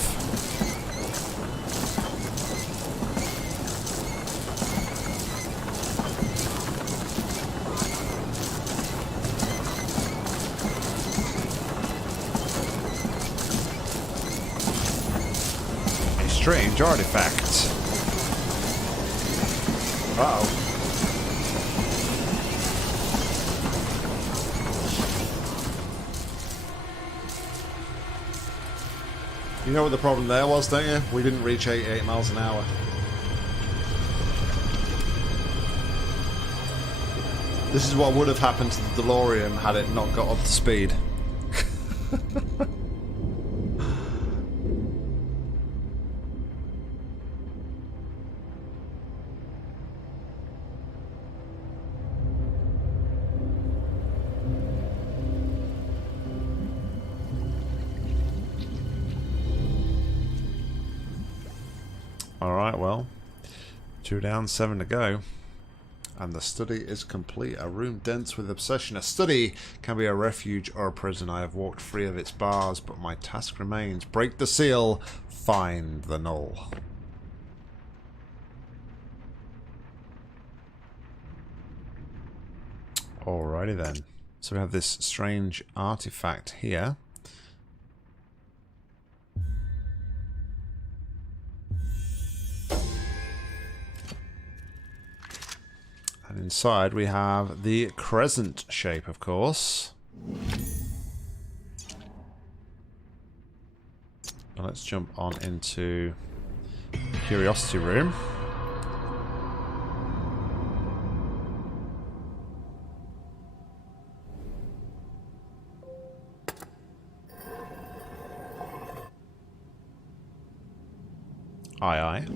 A strange artifact. Uh-oh. You know what the problem there was, don't you? We didn't reach 88 miles an hour. This is what would have happened to the DeLorean had it not got up to speed. Alright, well, 2 down, 7 to go. And the study is complete. A room dense with obsession. A study can be a refuge or a prison. I have walked free of its bars, but my task remains. Break the seal, find the null. Alrighty then. So we have this strange artifact here. And inside we have the crescent shape, of course. Now let's jump on into the curiosity room. Aye, aye.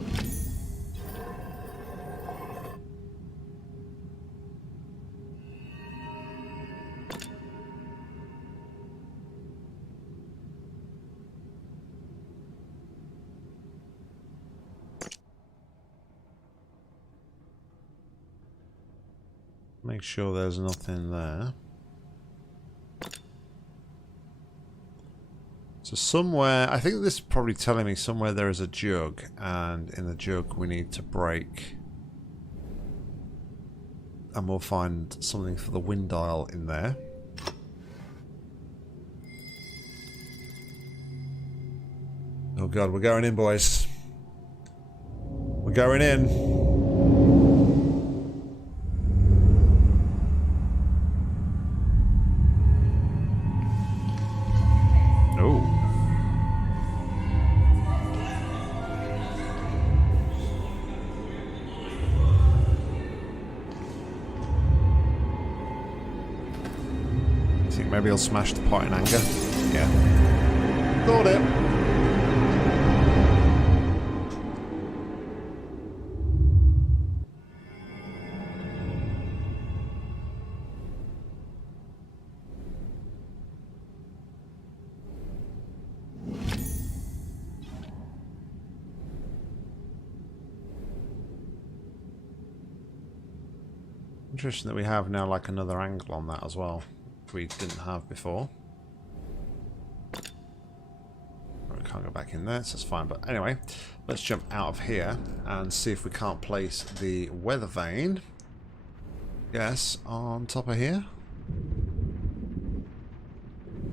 Make sure there's nothing there. So somewhere, I think this is probably telling me somewhere there is a jug, and in the jug we need to break. And we'll find something for the wind dial in there. Oh god, we're going in, boys. We're going in. Maybe he'll smash the pot in anger. Yeah. Thought it. Interesting that we have now like another angle on that as well. We didn't have before. We can't go back in there, so that's fine. But anyway, let's jump out of here and see if we can't place the weather vane. Yes, on top of here.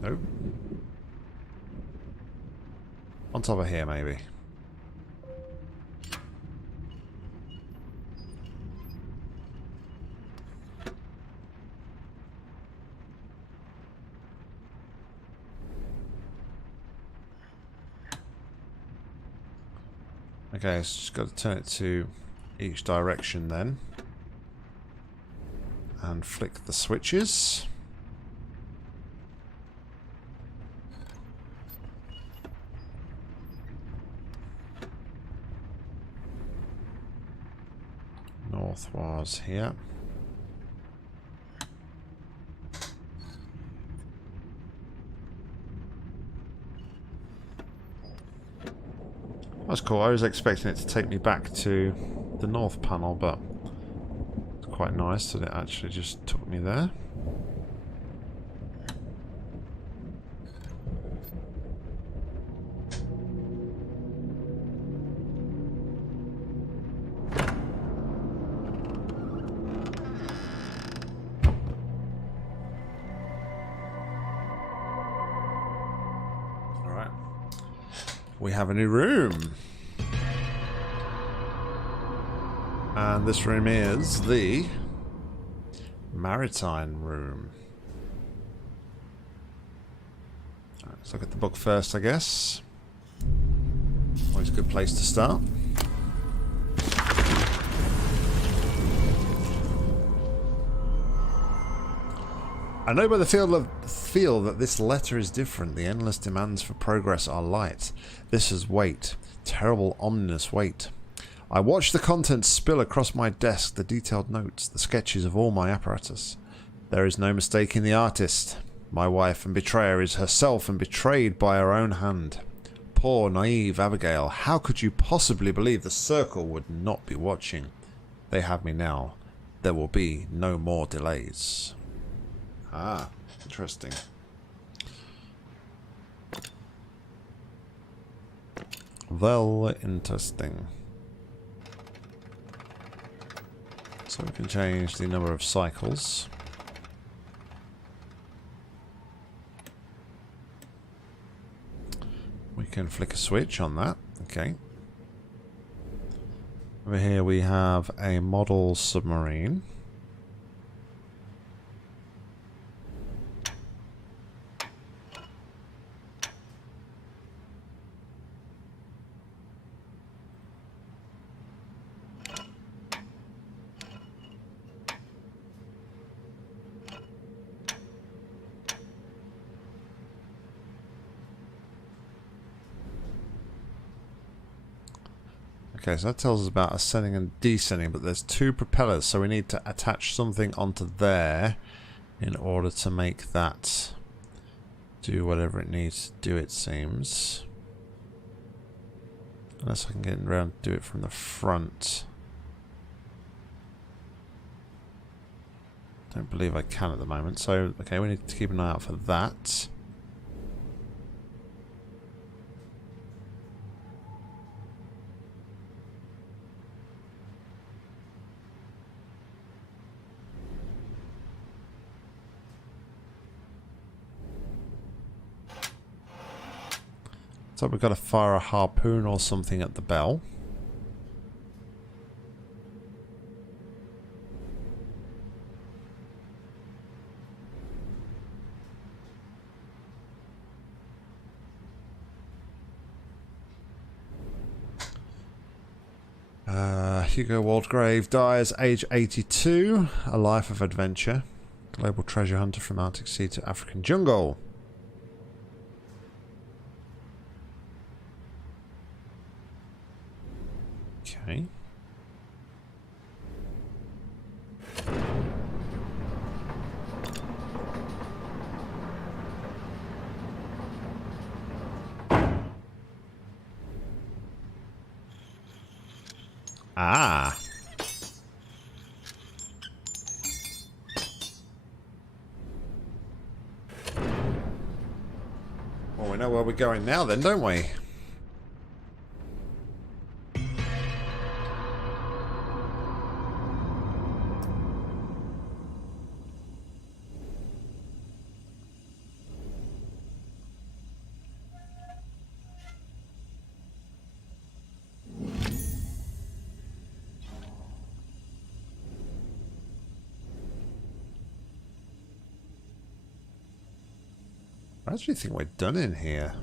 Nope. On top of here, maybe. Okay, so just got to turn it to each direction then. And flick the switches. North was here. That's cool. I was expecting it to take me back to the north panel, but it's quite nice that it actually just took me there. we have a new room. And this room is the Maritime room. Alright, let's look at the book first, I guess. Always a good place to start. I know by the feel that this letter is different. The endless demands for progress are light. This is weight. Terrible, ominous weight. I watch the contents spill across my desk, the detailed notes, the sketches of all my apparatus. There is no mistaking the artist. My wife and betrayer is herself and betrayed by her own hand. Poor, naive Abigail, how could you possibly believe the Circle would not be watching? They have me now. There will be no more delays. Ah, interesting. Well, interesting. So we can change the number of cycles. We can flick a switch on that. Okay. Over here we have a model submarine. Okay, so that tells us about ascending and descending, but there's two propellers, so we need to attach something onto there in order to make that do whatever it needs to do, it seems. Unless I can get around to do it from the front. Don't believe I can at the moment, so okay, we need to keep an eye out for that. So we've got to fire a harpoon or something at the bell. Hugo Waldegrave dies age 82. A life of adventure. Global treasure hunter from Arctic Sea to African jungle. Okay. Ah. Well, we know where we're going now then, don't we? I actually think we're done in here.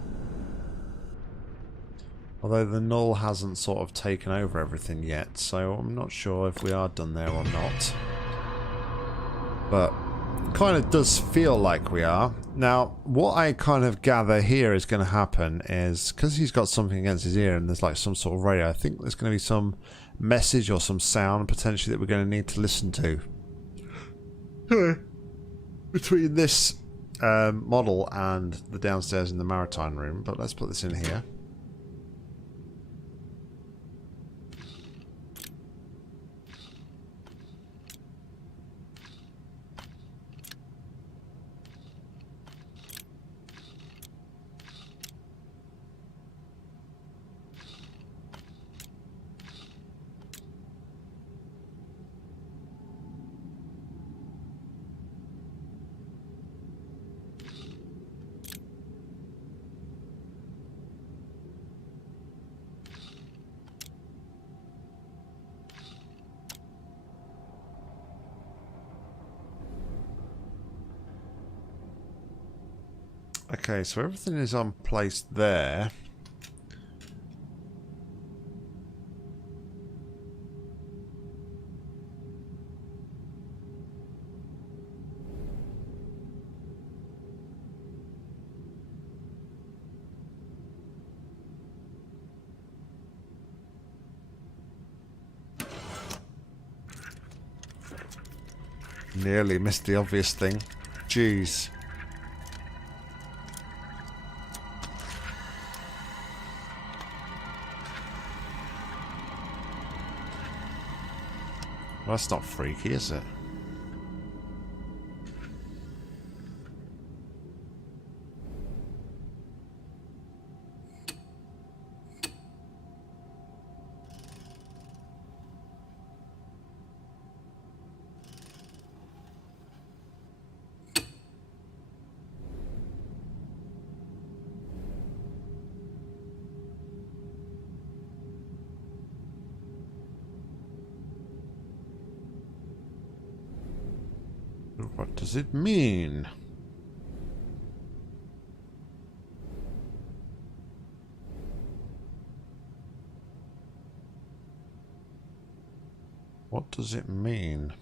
Although the null hasn't sort of taken over everything yet, so I'm not sure if we are done there or not. But it kind of does feel like we are. Now, what I kind of gather here is going to happen is, because he's got something against his ear and there's like some sort of radio, I think there's going to be some message or some sound potentially that we're going to need to listen to. Between this model and the downstairs in the Maritime room, but let's put this in here. Okay, so everything is placed there. Nearly missed the obvious thing. Jeez. Well, that's not freaky, is it? What does it mean? What does it mean?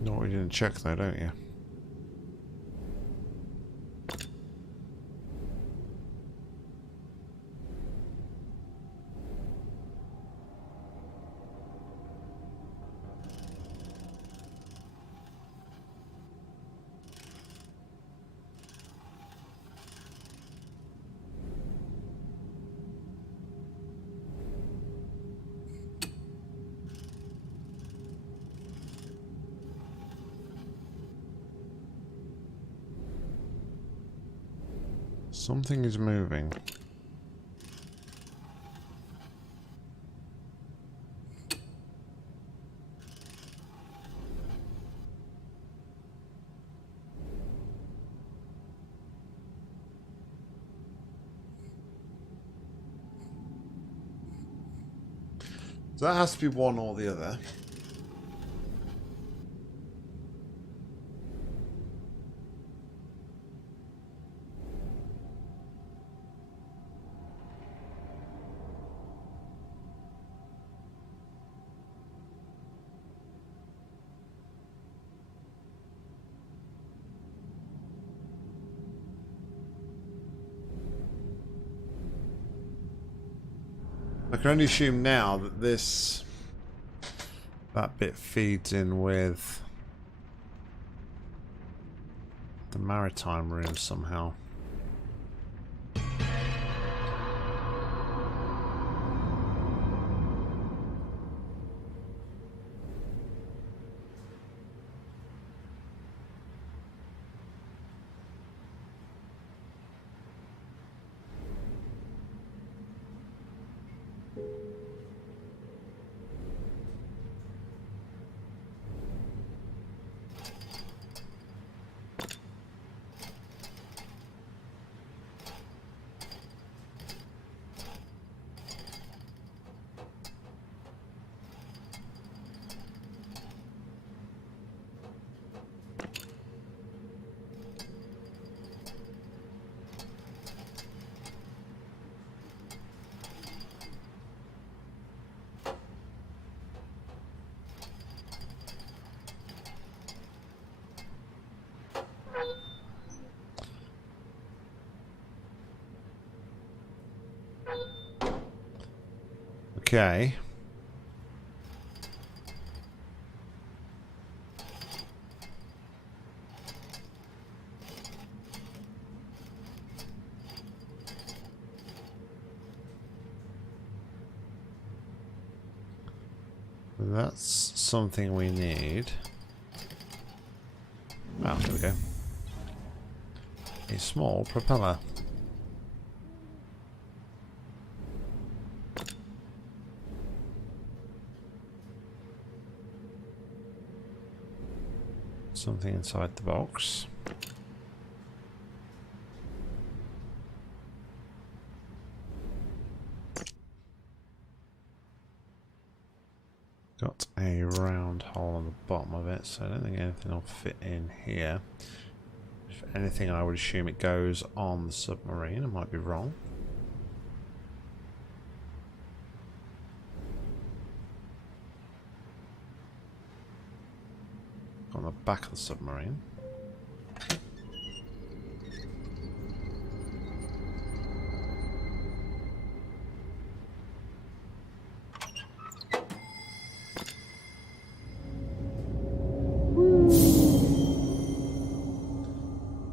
No, you didn't check though, don't you? Something is moving. So that has to be one or the other. I can only assume now that that bit feeds in with the maritime room somehow. Okay. That's something we need. Oh, there we go. A small propeller. Something inside the box. Got a round hole on the bottom of it, so I don't think anything will fit in here. If anything, I would assume it goes on the submarine. I might be wrong. On the back of the submarine.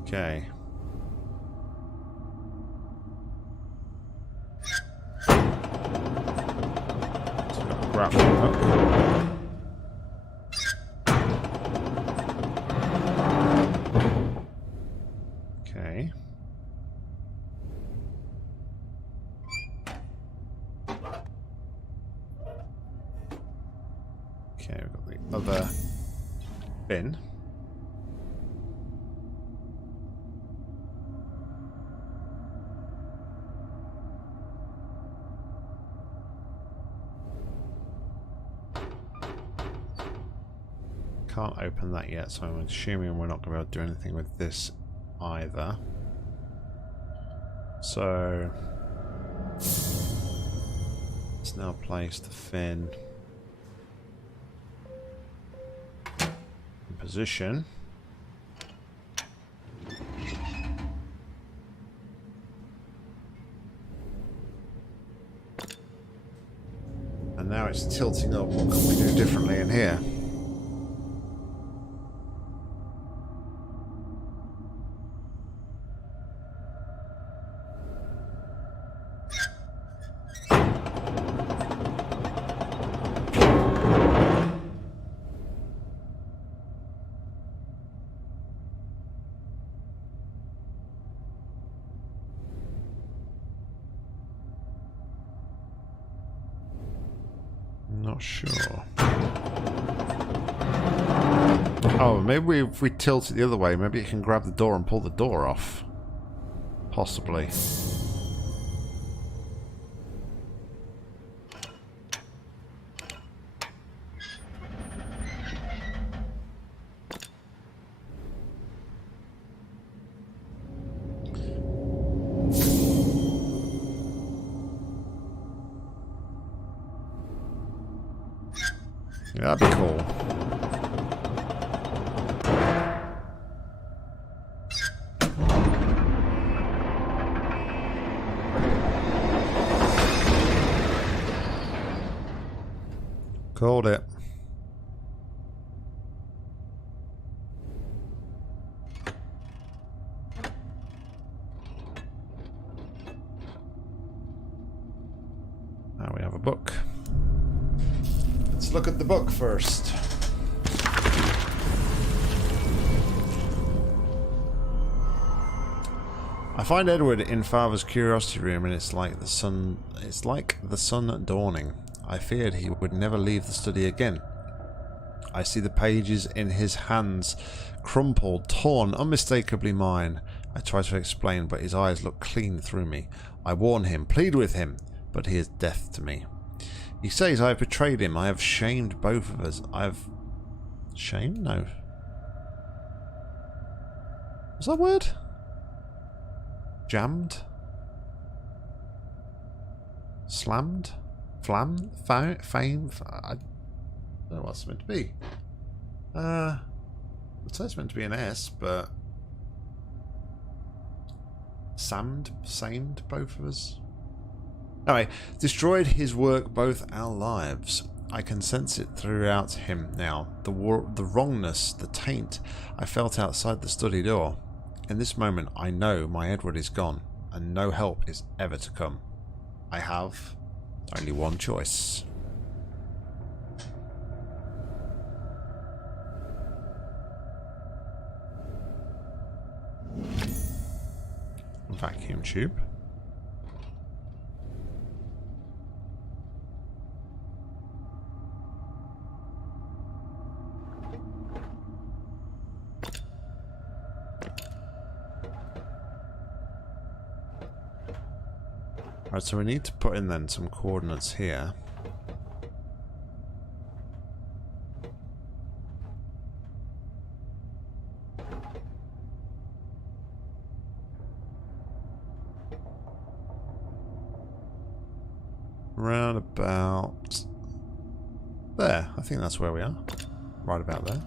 Okay. So we've got a grappling hook. Okay. Okay, we've got the other bin. Can't open that yet, so I'm assuming we're not going to be able to do anything with this either. So let's now place the fin in position. And now it's tilting up. What can we do differently in here? Not sure. Oh, maybe if we tilt it the other way, maybe it can grab the door and pull the door off. Possibly. Yeah, that'd be cool. Called it. Now we have a book. Let's look at the book first. I find Edward in Father's curiosity room, and it's like the sun dawning. I feared he would never leave the study again. I see the pages in his hands, crumpled, torn, unmistakably mine. I try to explain, but his eyes look clean through me. I warn him, plead with him, but he is deaf to me. He says I have betrayed him. I have shamed both of us. I have... Shamed? No. Was that a word? Jammed? Slammed? Flam? Fame? I don't know what it's meant to be. I'd say it's meant to be an S, but... Samed both of us? Anyway, destroyed his work, both our lives. I can sense it throughout him now. The wrongness, the taint I felt outside the study door. In this moment, I know my Edward is gone, and no help is ever to come. I have only one choice. Vacuum tube. Right, so we need to put in then some coordinates here. around about there. I think that's where we are. Right about there.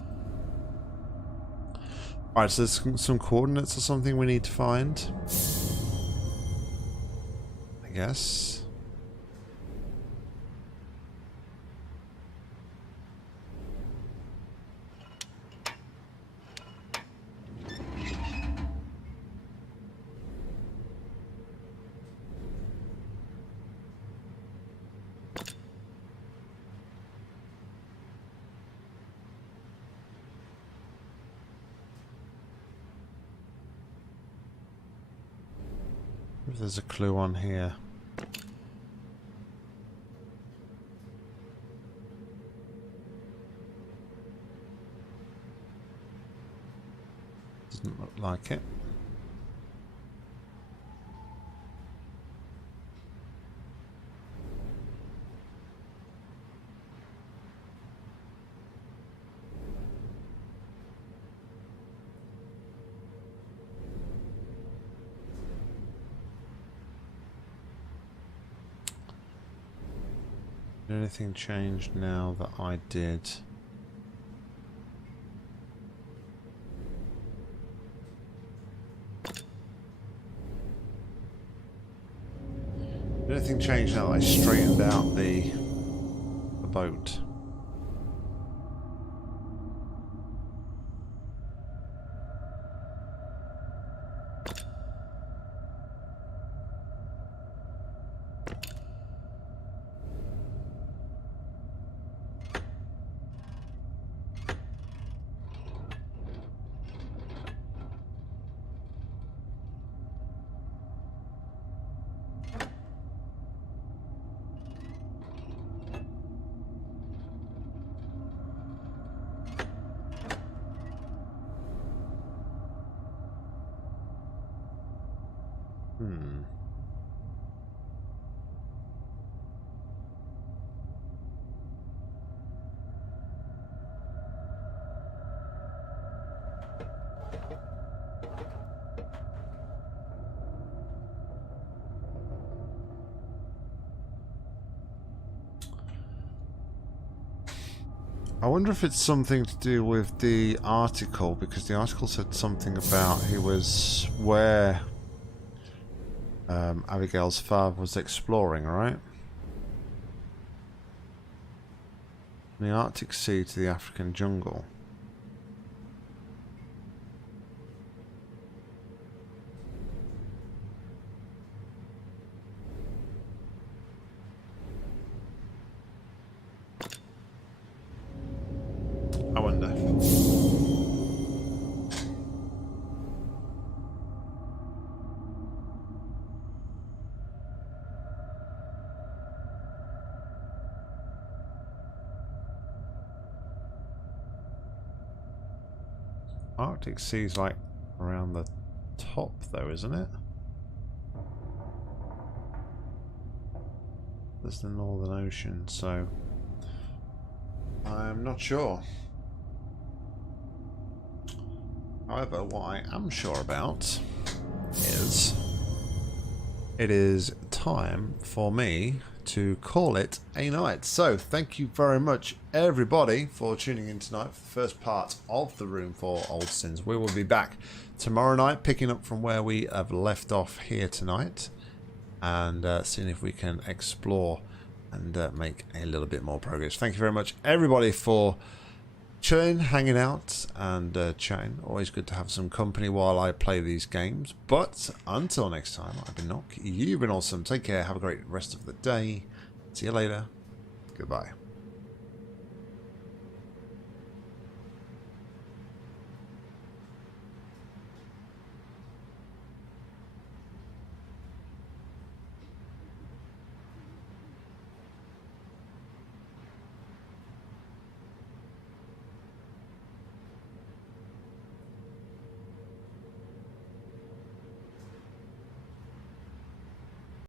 Alright, so there's some coordinates or something we need to find. I guess. If there's a clue on here. Doesn't look like it. Did anything change now that I did? Did anything change now that I straightened out the boat? I wonder if it's something to do with the article, because the article said something about he was where Abigail's father was exploring, right? From the Arctic Sea to the African jungle. I wonder. Arctic Sea's like around the top though, isn't it? There's the Northern Ocean, so I'm not sure. However, what I am sure about is it is time for me to call it a night. So thank you very much everybody for tuning in tonight for the first part of the Room for Old Sins. We will be back tomorrow night picking up from where we have left off here tonight and seeing if we can explore and make a little bit more progress. Thank you very much everybody for chilling, hanging out and chatting. Always good to have some company while I play these games. But until next time, I've been Nock. You've been awesome. Take care. Have a great rest of the day. See you later. Goodbye.